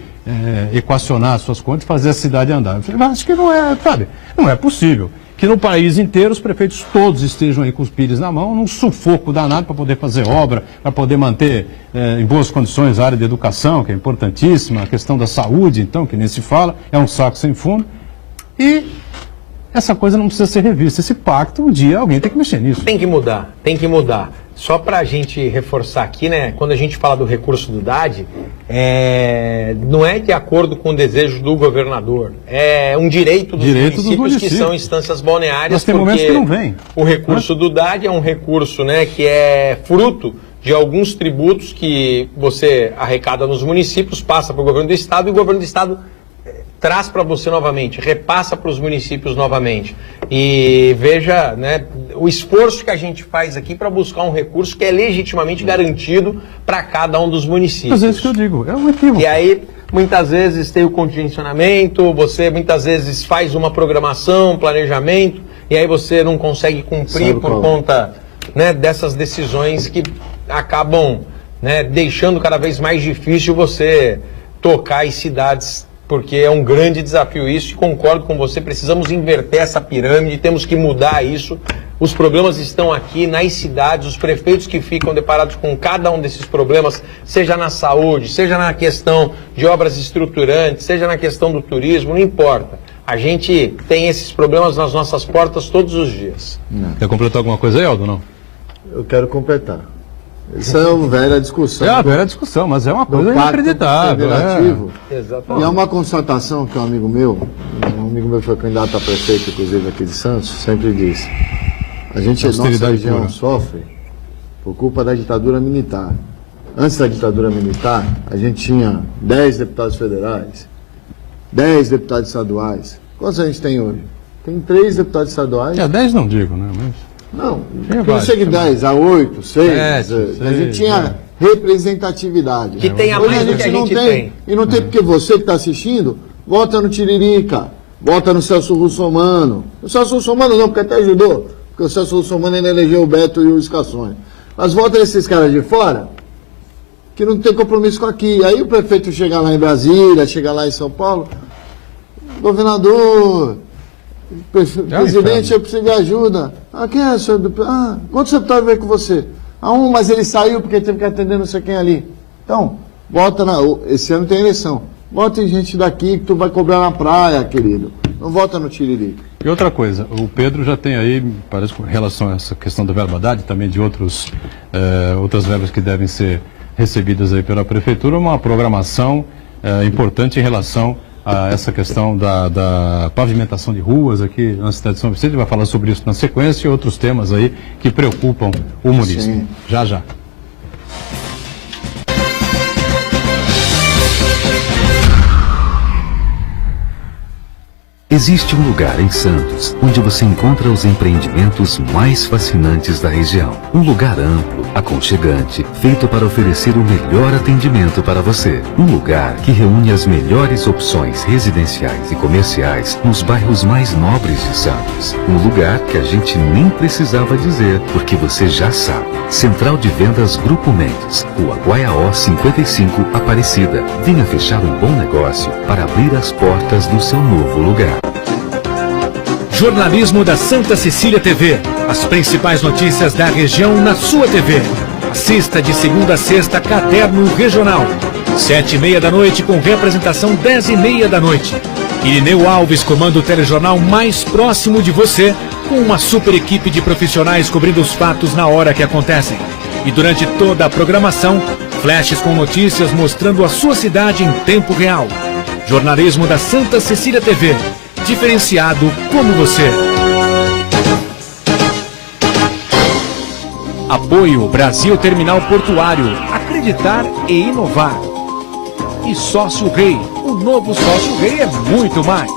equacionar as suas contas e fazer a cidade andar. Eu falei, mas acho que não é, sabe? Não é possível que no país inteiro os prefeitos todos estejam aí com os pires na mão, num sufoco danado para poder fazer obra, para poder manter em boas condições a área de educação, que é importantíssima, a questão da saúde, então, que nem se fala, é um saco sem fundo. E essa coisa não precisa ser revista. Esse pacto, um dia alguém tem que mexer nisso. Tem que mudar, tem que mudar. Só para a gente reforçar aqui, né? Quando a gente fala do recurso do DAD, não é de acordo com o desejo do governador. É um direito dos municípios que são instâncias balneárias. Mas tem momentos que não vem. O recurso do DAD é um recurso, né, que é fruto de alguns tributos que você arrecada nos municípios, passa para o governo do estado e o governo do estado traz para você novamente, repassa para os municípios novamente. E veja, né, o esforço que a gente faz aqui para buscar um recurso que é legitimamente garantido para cada um dos municípios. Mas é isso que eu digo, é um equívoco. E aí, muitas vezes tem o contingencionamento, você muitas vezes faz uma programação, um planejamento, e aí você não consegue cumprir por conta, né, dessas decisões que acabam, né, deixando cada vez mais difícil você tocar as cidades, porque é um grande desafio isso, e concordo com você, precisamos inverter essa pirâmide, temos que mudar isso. Os problemas estão aqui nas cidades, os prefeitos que ficam deparados com cada um desses problemas, seja na saúde, seja na questão de obras estruturantes, seja na questão do turismo, não importa. A gente tem esses problemas nas nossas portas todos os dias. Quer completar alguma coisa aí, Aldo, não? Eu quero completar. Isso é uma velha discussão. É uma velha discussão, mas é uma coisa inacreditável. E é uma constatação que um amigo meu que foi candidato a prefeito, inclusive aqui de Santos, sempre disse: a gente, nossa região sofre por culpa da ditadura militar. Antes da ditadura militar, a gente tinha 10 deputados federais, 10 deputados estaduais. Quantos a gente tem hoje? Tem 3 deputados estaduais. 10 não digo, né? Mas... Não, não chega de 10 a 8, 6, a gente tinha representatividade. Que tenha mais do que a gente tem. E não tem porque você que está assistindo, vota no Tiririca, vota no Celso Russomano. O Celso Russomano não, porque até ajudou, porque o Celso Russomano ainda elegeu o Beto e o Escações. Mas vota nesses caras de fora, que não tem compromisso com aqui. Aí o prefeito chega lá em Brasília, chega lá em São Paulo, governador... Presidente, eu preciso de ajuda. Quem é o senhor? Quantos deputados veio com você? Mas ele saiu porque teve que atender não sei quem ali. Então, esse ano tem eleição. Bota gente daqui que tu vai cobrar na praia, querido. Não vota no Tiririca. E outra coisa, o Pedro já tem aí, parece com relação a essa questão da verbadade, também de outras verbas que devem ser recebidas aí pela Prefeitura, uma programação importante em relação a essa questão da pavimentação de ruas aqui na cidade de São Vicente. Vai falar sobre isso na sequência e outros temas aí que preocupam o município. Sim. Já. Existe um lugar em Santos onde você encontra os empreendimentos mais fascinantes da região. Um lugar amplo, aconchegante, feito para oferecer o melhor atendimento para você. Um lugar que reúne as melhores opções residenciais e comerciais nos bairros mais nobres de Santos. Um lugar que a gente nem precisava dizer, porque você já sabe. Central de Vendas Grupo Mendes, Rua Guaiaó 55, Aparecida. Venha fechar um bom negócio para abrir as portas do seu novo lugar. Jornalismo da Santa Cecília TV. As principais notícias da região na sua TV. Assista de segunda a sexta, Caderno Regional. 7h30 da noite com representação 10h30 da noite. Irineu Alves comanda o telejornal mais próximo de você, com uma super equipe de profissionais cobrindo os fatos na hora que acontecem. E durante toda a programação, flashes com notícias mostrando a sua cidade em tempo real. Jornalismo da Santa Cecília TV. Diferenciado como você. Apoio Brasil Terminal Portuário. Acreditar e inovar. E Sócio Rei. O novo Sócio Rei é muito mais.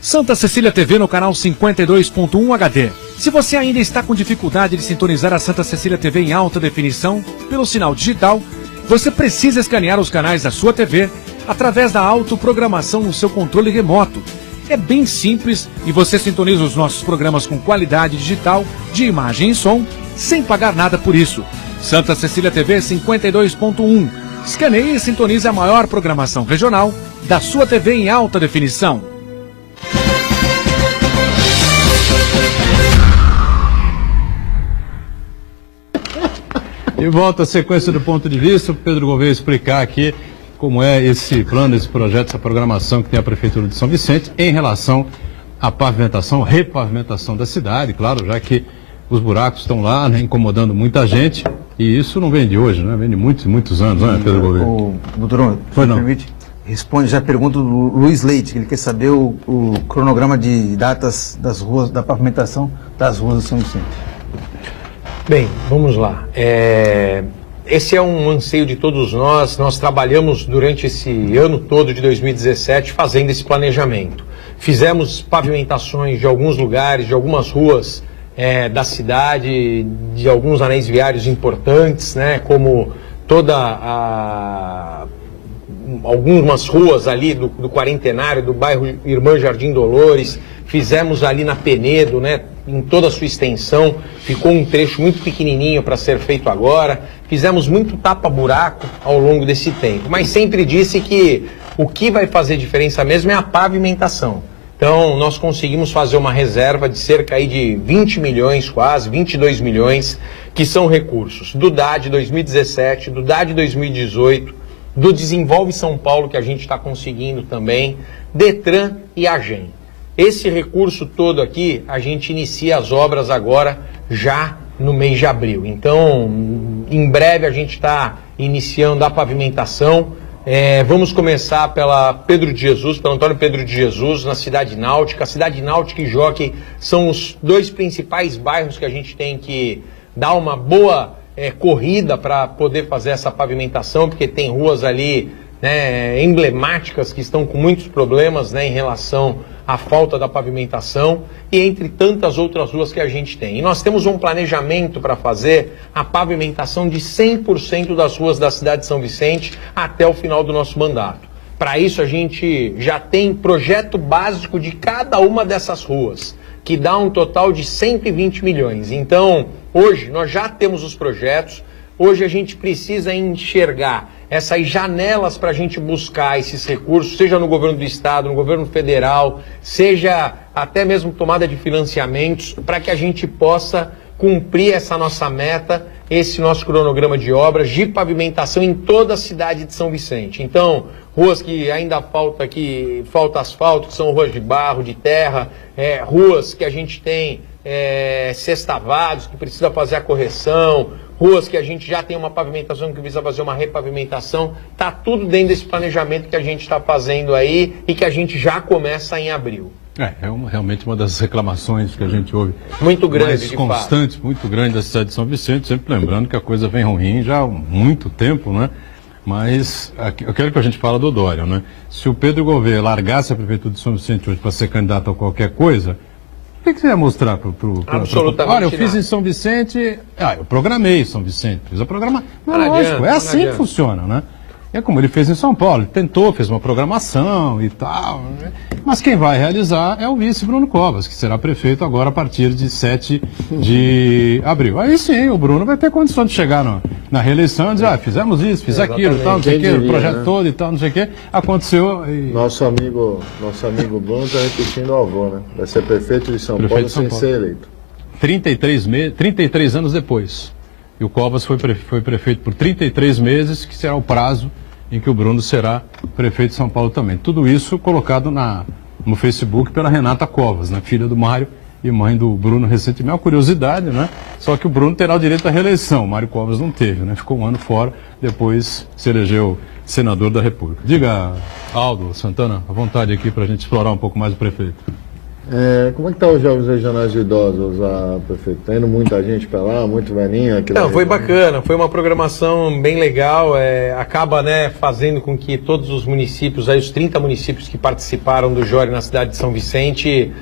Santa Cecília TV no canal 52.1 HD. Se você ainda está com dificuldade de sintonizar a Santa Cecília TV em alta definição pelo sinal digital, você precisa escanear os canais da sua TV através da autoprogramação no seu controle remoto. É bem simples e você sintoniza os nossos programas com qualidade digital, de imagem e som, sem pagar nada por isso. Santa Cecília TV 52.1. Escaneie e sintonize a maior programação regional da sua TV em alta definição. E volta a sequência do ponto de vista, o Pedro Gouveia explicar aqui como é esse plano, esse projeto, essa programação que tem a Prefeitura de São Vicente em relação à pavimentação, repavimentação da cidade, claro, já que os buracos estão lá, né, incomodando muita gente, e isso não vem de hoje, né? Vem de muitos anos, né, Pedro Gouveia? Doutor, se me permite, responde já a pergunta do Luiz Leite, que ele quer saber o cronograma de datas das ruas, da pavimentação das ruas de São Vicente. Bem, vamos lá. Esse é um anseio de todos nós. Nós trabalhamos durante esse ano todo de 2017 fazendo esse planejamento. Fizemos pavimentações de alguns lugares, de algumas ruas da cidade, de alguns anéis viários importantes, né, como algumas ruas ali do Quarentenário, do bairro Irmã Jardim Dolores. Fizemos ali na Penedo, né, em toda a sua extensão, ficou um trecho muito pequenininho para ser feito agora. Fizemos muito tapa-buraco ao longo desse tempo, mas sempre disse que o que vai fazer diferença mesmo é a pavimentação. Então, nós conseguimos fazer uma reserva de cerca aí de 20 milhões, quase 22 milhões, que são recursos do DAD 2017, do DAD 2018, do Desenvolve São Paulo, que a gente está conseguindo também, Detran e AGEM. Esse recurso todo aqui, a gente inicia as obras agora, já no mês de abril. Então, em breve a gente está iniciando a pavimentação. Vamos começar pela Pedro de Jesus, pelo Antônio Pedro de Jesus, na Cidade Náutica. A Cidade Náutica e Jockey são os dois principais bairros que a gente tem que dar uma boa corrida para poder fazer essa pavimentação, porque tem ruas ali, né, emblemáticas que estão com muitos problemas, né, em relação à falta da pavimentação, e entre tantas outras ruas que a gente tem. E nós temos um planejamento para fazer a pavimentação de 100% das ruas da cidade de São Vicente até o final do nosso mandato. Para isso a gente já tem projeto básico de cada uma dessas ruas, que dá um total de 120 milhões. Então, hoje nós já temos os projetos, hoje a gente precisa enxergar essas janelas para a gente buscar esses recursos, seja no governo do estado, no governo federal, seja até mesmo tomada de financiamentos, para que a gente possa cumprir essa nossa meta, esse nosso cronograma de obras de pavimentação em toda a cidade de São Vicente. Então, ruas que ainda falta asfalto, que são ruas de barro, de terra, ruas que a gente tem sextavados, que precisa fazer a correção, ruas que a gente já tem uma pavimentação que precisa fazer uma repavimentação. Está tudo dentro desse planejamento que a gente está fazendo aí e que a gente já começa em abril. Realmente uma das reclamações que a gente ouve muito grande, mais constante, muito grande da cidade de São Vicente, sempre lembrando que a coisa vem ruim já há muito tempo, né? Mas eu quero que a gente fale do Dória, né? Se o Pedro Gouveia largasse a Prefeitura de São Vicente hoje para ser candidato a qualquer coisa, o que você ia mostrar para o... Absolutamente Olha, eu fiz em São Vicente... eu programei São Vicente, fiz a programação. Mas lógico, é assim que funciona, né? É como ele fez em São Paulo, ele tentou, fez uma programação e tal, né? Mas quem vai realizar é o vice Bruno Covas, que será prefeito agora a partir de 7 de abril. Aí sim, o Bruno vai ter condição de chegar na reeleição e dizer, fizemos isso, fiz aquilo, tal, não sei o quê, o projeto todo e tal, não sei o quê, aconteceu e... Nosso amigo Bruno está repetindo o avô, né? Vai ser prefeito de São Paulo sem ser eleito. 33 anos depois. E o Covas foi prefeito por 33 meses, que será o prazo em que o Bruno será prefeito de São Paulo também. Tudo isso colocado no Facebook pela Renata Covas, né, filha do Mário e mãe do Bruno recentemente. É uma curiosidade, né? Só que o Bruno terá o direito à reeleição, o Mário Covas não teve, né? Ficou um ano fora, depois se elegeu senador da República. Diga, Aldo Santana, à vontade aqui para a gente explorar um pouco mais o prefeito. Como é que tá os jogos regionais de idosos, prefeito? Tá indo muita gente para lá, muito velhinho? Não, foi bacana, foi uma programação bem legal, acaba, né, fazendo com que todos os municípios, aí os 30 municípios que participaram do Jore na cidade de São Vicente,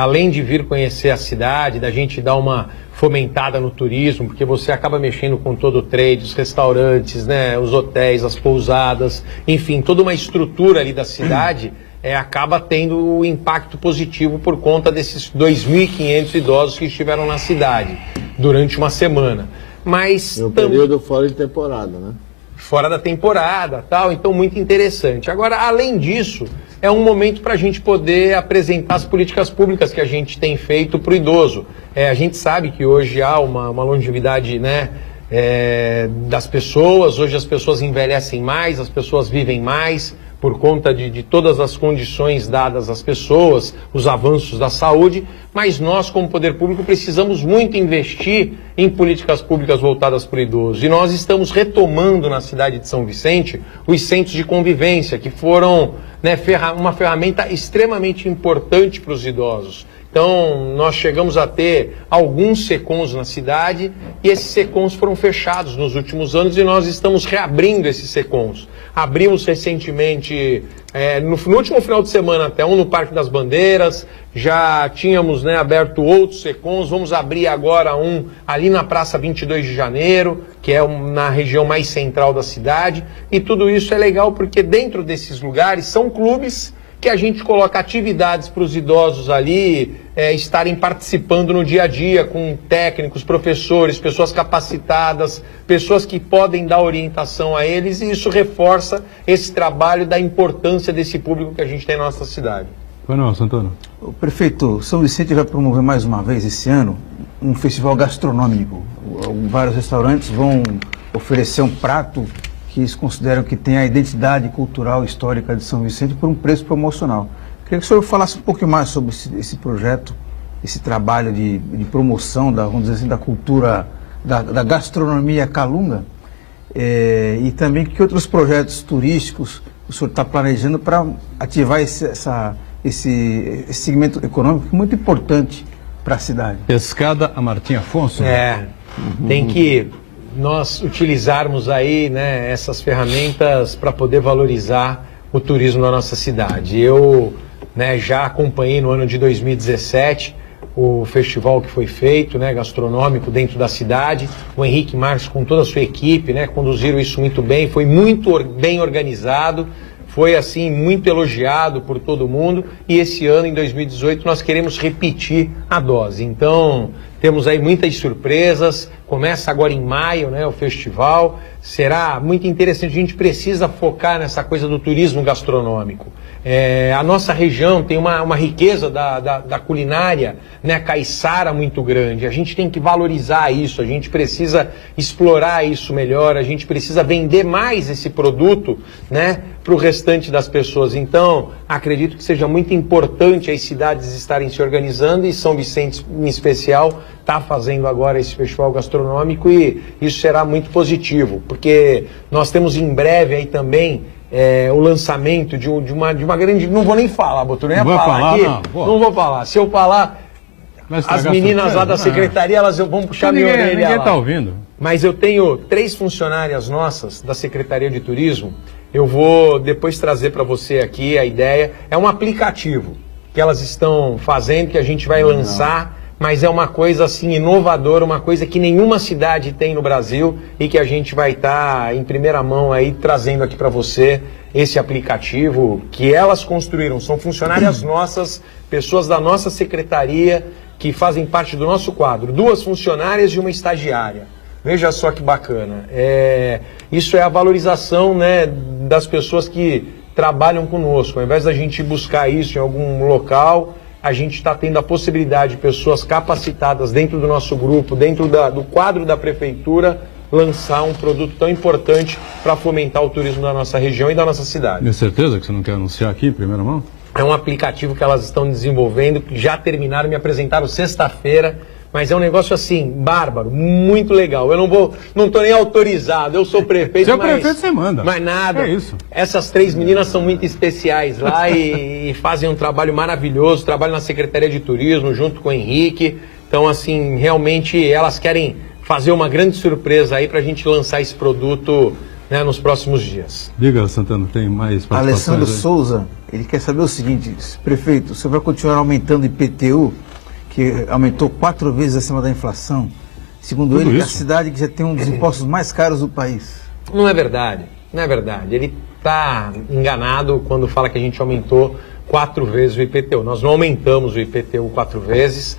além de vir conhecer a cidade, da gente dar uma fomentada no turismo, porque você acaba mexendo com todo o trade, os restaurantes, né, os hotéis, as pousadas, enfim, toda uma estrutura ali da cidade, acaba tendo um impacto positivo por conta desses 2.500 idosos que estiveram na cidade durante uma semana. Mas no período fora de temporada, né? Fora da temporada, tal, então muito interessante. Agora, além disso, é um momento para a gente poder apresentar as políticas públicas que a gente tem feito para o idoso. A gente sabe que hoje há uma longevidade, né, das pessoas. Hoje as pessoas envelhecem mais, as pessoas vivem mais, por conta de todas as condições dadas às pessoas, os avanços da saúde, mas nós, como poder público, precisamos muito investir em políticas públicas voltadas para o idoso. E nós estamos retomando na cidade de São Vicente os centros de convivência, que foram, né, uma ferramenta extremamente importante para os idosos. Então, nós chegamos a ter alguns SECONs na cidade e esses SECONs foram fechados nos últimos anos e nós estamos reabrindo esses SECONs. Abrimos recentemente, no último final de semana até, um no Parque das Bandeiras, já tínhamos, né, aberto outros SECONs, vamos abrir agora um ali na Praça 22 de Janeiro, que é na região mais central da cidade, e tudo isso é legal porque dentro desses lugares são clubes que a gente coloca atividades para os idosos ali estarem participando no dia a dia com técnicos, professores, pessoas capacitadas, pessoas que podem dar orientação a eles, e isso reforça esse trabalho da importância desse público que a gente tem na nossa cidade. Foi não, Santana? O prefeito, São Vicente vai promover mais uma vez esse ano um festival gastronômico. Vários restaurantes vão oferecer um prato que eles consideram que tem a identidade cultural e histórica de São Vicente por um preço promocional. Queria que o senhor falasse um pouco mais sobre esse projeto, esse trabalho de promoção vamos dizer assim, da cultura, da gastronomia calunga, e também que outros projetos turísticos o senhor está planejando para ativar esse segmento econômico muito importante para a cidade. Escada a Martim Afonso? Tem que nós utilizarmos aí, né, essas ferramentas para poder valorizar o turismo na nossa cidade. Eu, né, já acompanhei no ano de 2017 o festival que foi feito, né, gastronômico dentro da cidade. O Henrique Marques com toda a sua equipe, né, conduziram isso muito bem, foi muito bem organizado, foi assim muito elogiado por todo mundo, e esse ano, em 2018, nós queremos repetir a dose. Então, temos aí muitas surpresas, começa agora em maio, né, o festival, será muito interessante, a gente precisa focar nessa coisa do turismo gastronômico. A nossa região tem uma riqueza da culinária, né, caiçara muito grande, a gente tem que valorizar isso, a gente precisa explorar isso melhor, a gente precisa vender mais esse produto, né, para o restante das pessoas. Então, acredito que seja muito importante as cidades estarem se organizando, e São Vicente, em especial, está fazendo agora esse festival gastronômico, e isso será muito positivo, porque nós temos em breve aí também o lançamento de uma grande... Não vou nem falar, Botura, nem ia falar aqui. Não vou falar. Se eu falar, as meninas lá da secretaria, elas vão puxar minha orelha. Ninguém está ouvindo. Mas eu tenho 3 funcionárias nossas da Secretaria de Turismo. Eu vou depois trazer para você aqui a ideia. É um aplicativo que elas estão fazendo, que a gente vai lançar, mas é uma coisa assim inovadora, uma coisa que nenhuma cidade tem no Brasil, e que a gente vai estar em primeira mão aí trazendo aqui para você esse aplicativo que elas construíram. São funcionárias nossas, pessoas da nossa secretaria que fazem parte do nosso quadro. 2 funcionárias e uma estagiária. Veja só que bacana. Isso é a valorização, né, das pessoas que trabalham conosco. Ao invés da gente buscar isso em algum local, a gente está tendo a possibilidade de pessoas capacitadas dentro do nosso grupo, dentro do quadro da prefeitura, lançar um produto tão importante para fomentar o turismo da nossa região e da nossa cidade. Tenho certeza que você não quer anunciar aqui em primeira mão? É um aplicativo que elas estão desenvolvendo, que já terminaram, me apresentaram sexta-feira, mas é um negócio assim, bárbaro, muito legal. Eu não estou nem autorizado, eu sou prefeito, Seu prefeito você manda. Mas nada. É isso. Essas 3 meninas são muito especiais lá e fazem um trabalho maravilhoso, trabalham na Secretaria de Turismo junto com o Henrique. Então, assim, realmente elas querem fazer uma grande surpresa aí para a gente lançar esse produto, né, nos próximos dias. Diga, Santana, tem mais participações? Alessandro Souza, ele quer saber o seguinte: prefeito, você vai continuar aumentando o IPTU, que aumentou 4 vezes acima da inflação? Segundo ele, é a cidade que já tem um dos impostos mais caros do país. Não é verdade, não é verdade. Ele está enganado quando fala que a gente aumentou 4 vezes o IPTU. Nós não aumentamos o IPTU 4 vezes.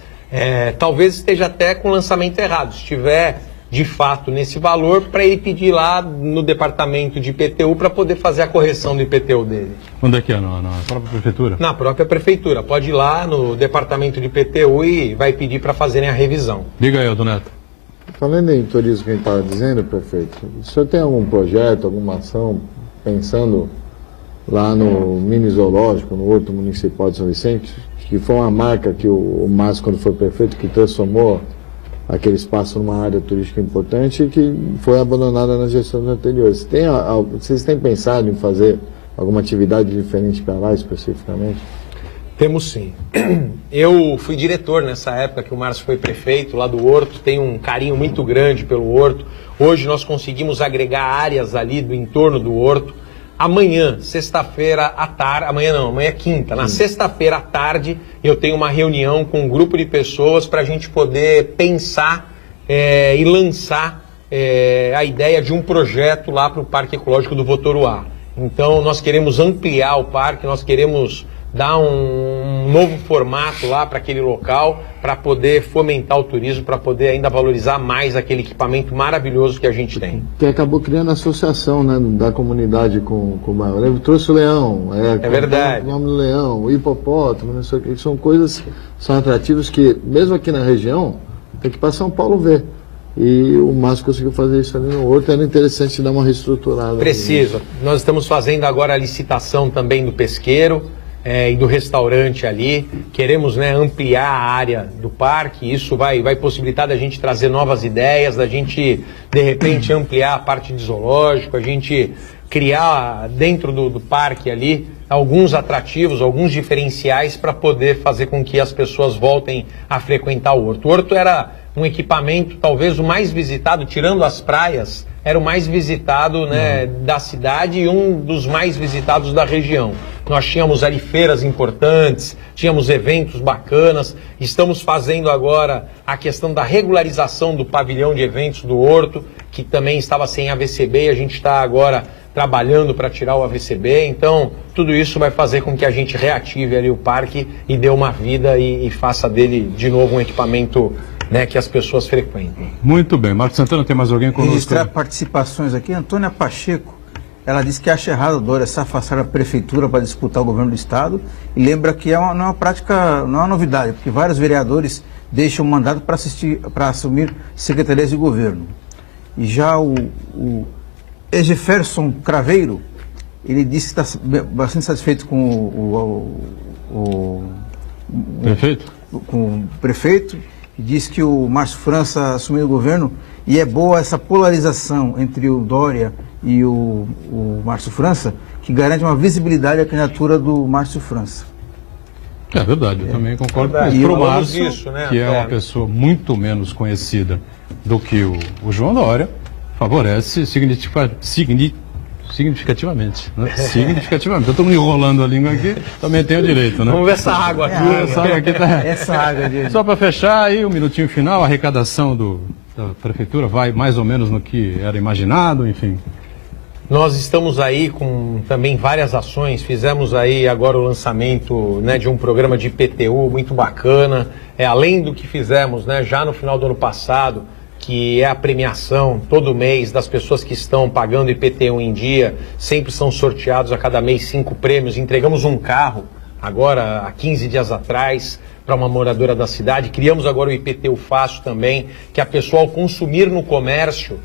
Talvez esteja até com o lançamento errado. Se estiver de fato nesse valor, para ele pedir lá no departamento de IPTU para poder fazer a correção do IPTU dele. Onde é que é? Na própria prefeitura? Na própria prefeitura. Pode ir lá no departamento de IPTU e vai pedir para fazerem a revisão. Diga aí, Neto. falando em turismo que a gente estava dizendo, prefeito, o senhor tem algum projeto, alguma ação pensando lá no mini zoológico, no Horto Municipal de São Vicente, que foi uma marca que o Márcio, quando foi prefeito, que transformou aquele espaço numa área turística importante e que foi abandonada nas gestões anteriores. Vocês têm pensado em fazer alguma atividade diferente para lá especificamente? Temos sim. Eu fui diretor nessa época que o Márcio foi prefeito lá do Horto, tenho um carinho muito grande pelo Horto. Hoje nós conseguimos agregar áreas ali do entorno do Horto. Amanhã, sexta-feira à tarde, amanhã é quinta, na sexta-feira à tarde eu tenho uma reunião com um grupo de pessoas para a gente poder pensar e lançar a ideia de um projeto lá para o Parque Ecológico do Votoruá. Então nós queremos ampliar o parque, nós queremos dar um novo formato lá para aquele local, para poder fomentar o turismo, para poder ainda valorizar mais aquele equipamento maravilhoso que a gente tem. Que acabou criando associação, né, da comunidade com o bairro. Eu trouxe o leão, é verdade. O nome do leão, o hipopótamo, não sei o que, são coisas, são atrativos que, mesmo aqui na região, tem que ir para São Paulo ver. E o Márcio conseguiu fazer isso ali no Horto, era interessante dar uma reestruturada. Precisa. Nós estamos fazendo agora a licitação também do pesqueiro, e do restaurante ali, queremos, né, ampliar a área do parque, isso vai possibilitar da gente trazer novas ideias, da gente, de repente, ampliar a parte de zoológico, a gente criar dentro do parque ali alguns atrativos, alguns diferenciais para poder fazer com que as pessoas voltem a frequentar o Horto. O Horto era um equipamento, talvez o mais visitado, tirando as praias, era o mais visitado, né, da cidade e um dos mais visitados da região. Nós tínhamos ali feiras importantes, tínhamos eventos bacanas, estamos fazendo agora a questão da regularização do pavilhão de eventos do Horto, que também estava sem AVCB, e a gente está agora trabalhando para tirar o AVCB, então tudo isso vai fazer com que a gente reative ali o parque e dê uma vida e faça dele de novo um equipamento, né, que as pessoas frequentem. Muito bem. Marcos Santana, tem mais alguém conosco? Registrar participações aqui. Antônia Pacheco, ela disse que acha errado, Dória, se afastar da prefeitura para disputar o governo do estado e lembra que não é uma prática, não é uma novidade, porque vários vereadores deixam o mandato para assumir secretarias de governo. E já o Egeferson Craveiro, ele disse que está bastante satisfeito com prefeito? Com o prefeito, e diz que o Márcio França assumiu o governo e é boa essa polarização entre o Dória e o Márcio França, que garante uma visibilidade à candidatura do Márcio França. É verdade, eu também concordo com isso. E para o Márcio, isso, né, que é uma pessoa muito menos conhecida do que o João Dória, favorece significativamente. Né? Significativamente. Eu estou me enrolando a língua aqui, também tenho direito, né? Vamos ver essa água aqui. Essa água de... Só para fechar aí, um minutinho final, a arrecadação da prefeitura vai mais ou menos no que era imaginado, enfim. Nós estamos aí com também várias ações, fizemos aí agora o lançamento, né, de um programa de IPTU muito bacana, além do que fizemos, né, já no final do ano passado, que é a premiação todo mês das pessoas que estão pagando IPTU em dia, sempre são sorteados a cada mês 5 prêmios, entregamos um carro agora há 15 dias atrás para uma moradora da cidade, criamos agora o IPTU Fácil também, que a pessoa ao consumir no comércio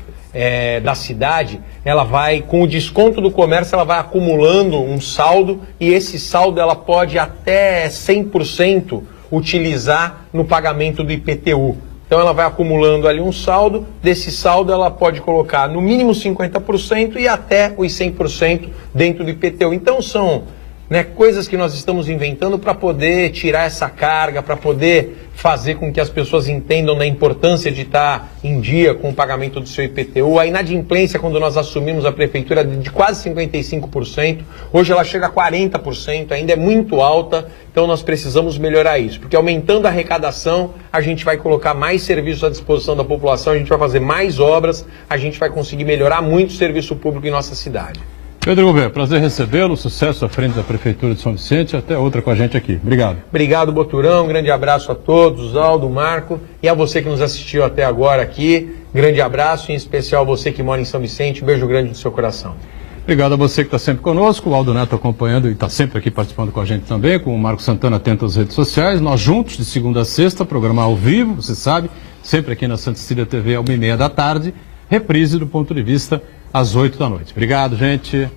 da cidade, ela vai, com o desconto do comércio, ela vai acumulando um saldo e esse saldo ela pode até 100% utilizar no pagamento do IPTU. Então ela vai acumulando ali um saldo, desse saldo ela pode colocar no mínimo 50% e até os 100% dentro do IPTU. Então são, né, coisas que nós estamos inventando para poder tirar essa carga, para poder fazer com que as pessoas entendam da importância de estar em dia com o pagamento do seu IPTU. A inadimplência, quando nós assumimos a prefeitura, de quase 55%, hoje ela chega a 40%, ainda é muito alta, então nós precisamos melhorar isso, porque aumentando a arrecadação, a gente vai colocar mais serviços à disposição da população, a gente vai fazer mais obras, a gente vai conseguir melhorar muito o serviço público em nossa cidade. Pedro Gouveia, prazer recebê-lo, sucesso à frente da Prefeitura de São Vicente, até outra com a gente aqui. Obrigado. Obrigado, Boturão, grande abraço a todos, Aldo, Marco, e a você que nos assistiu até agora aqui, grande abraço, em especial você que mora em São Vicente, beijo grande no seu coração. Obrigado a você que está sempre conosco, o Aldo Neto acompanhando e está sempre aqui participando com a gente também, com o Marco Santana atento às redes sociais. Nós juntos, de segunda a sexta, programa ao vivo, você sabe, sempre aqui na Santa Cecília TV, às 1h30 da tarde, reprise do Ponto de Vista, às 8 da noite. Obrigado, gente.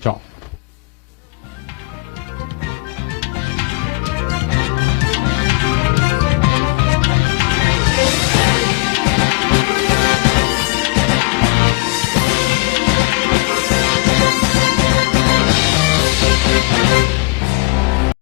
Tchau.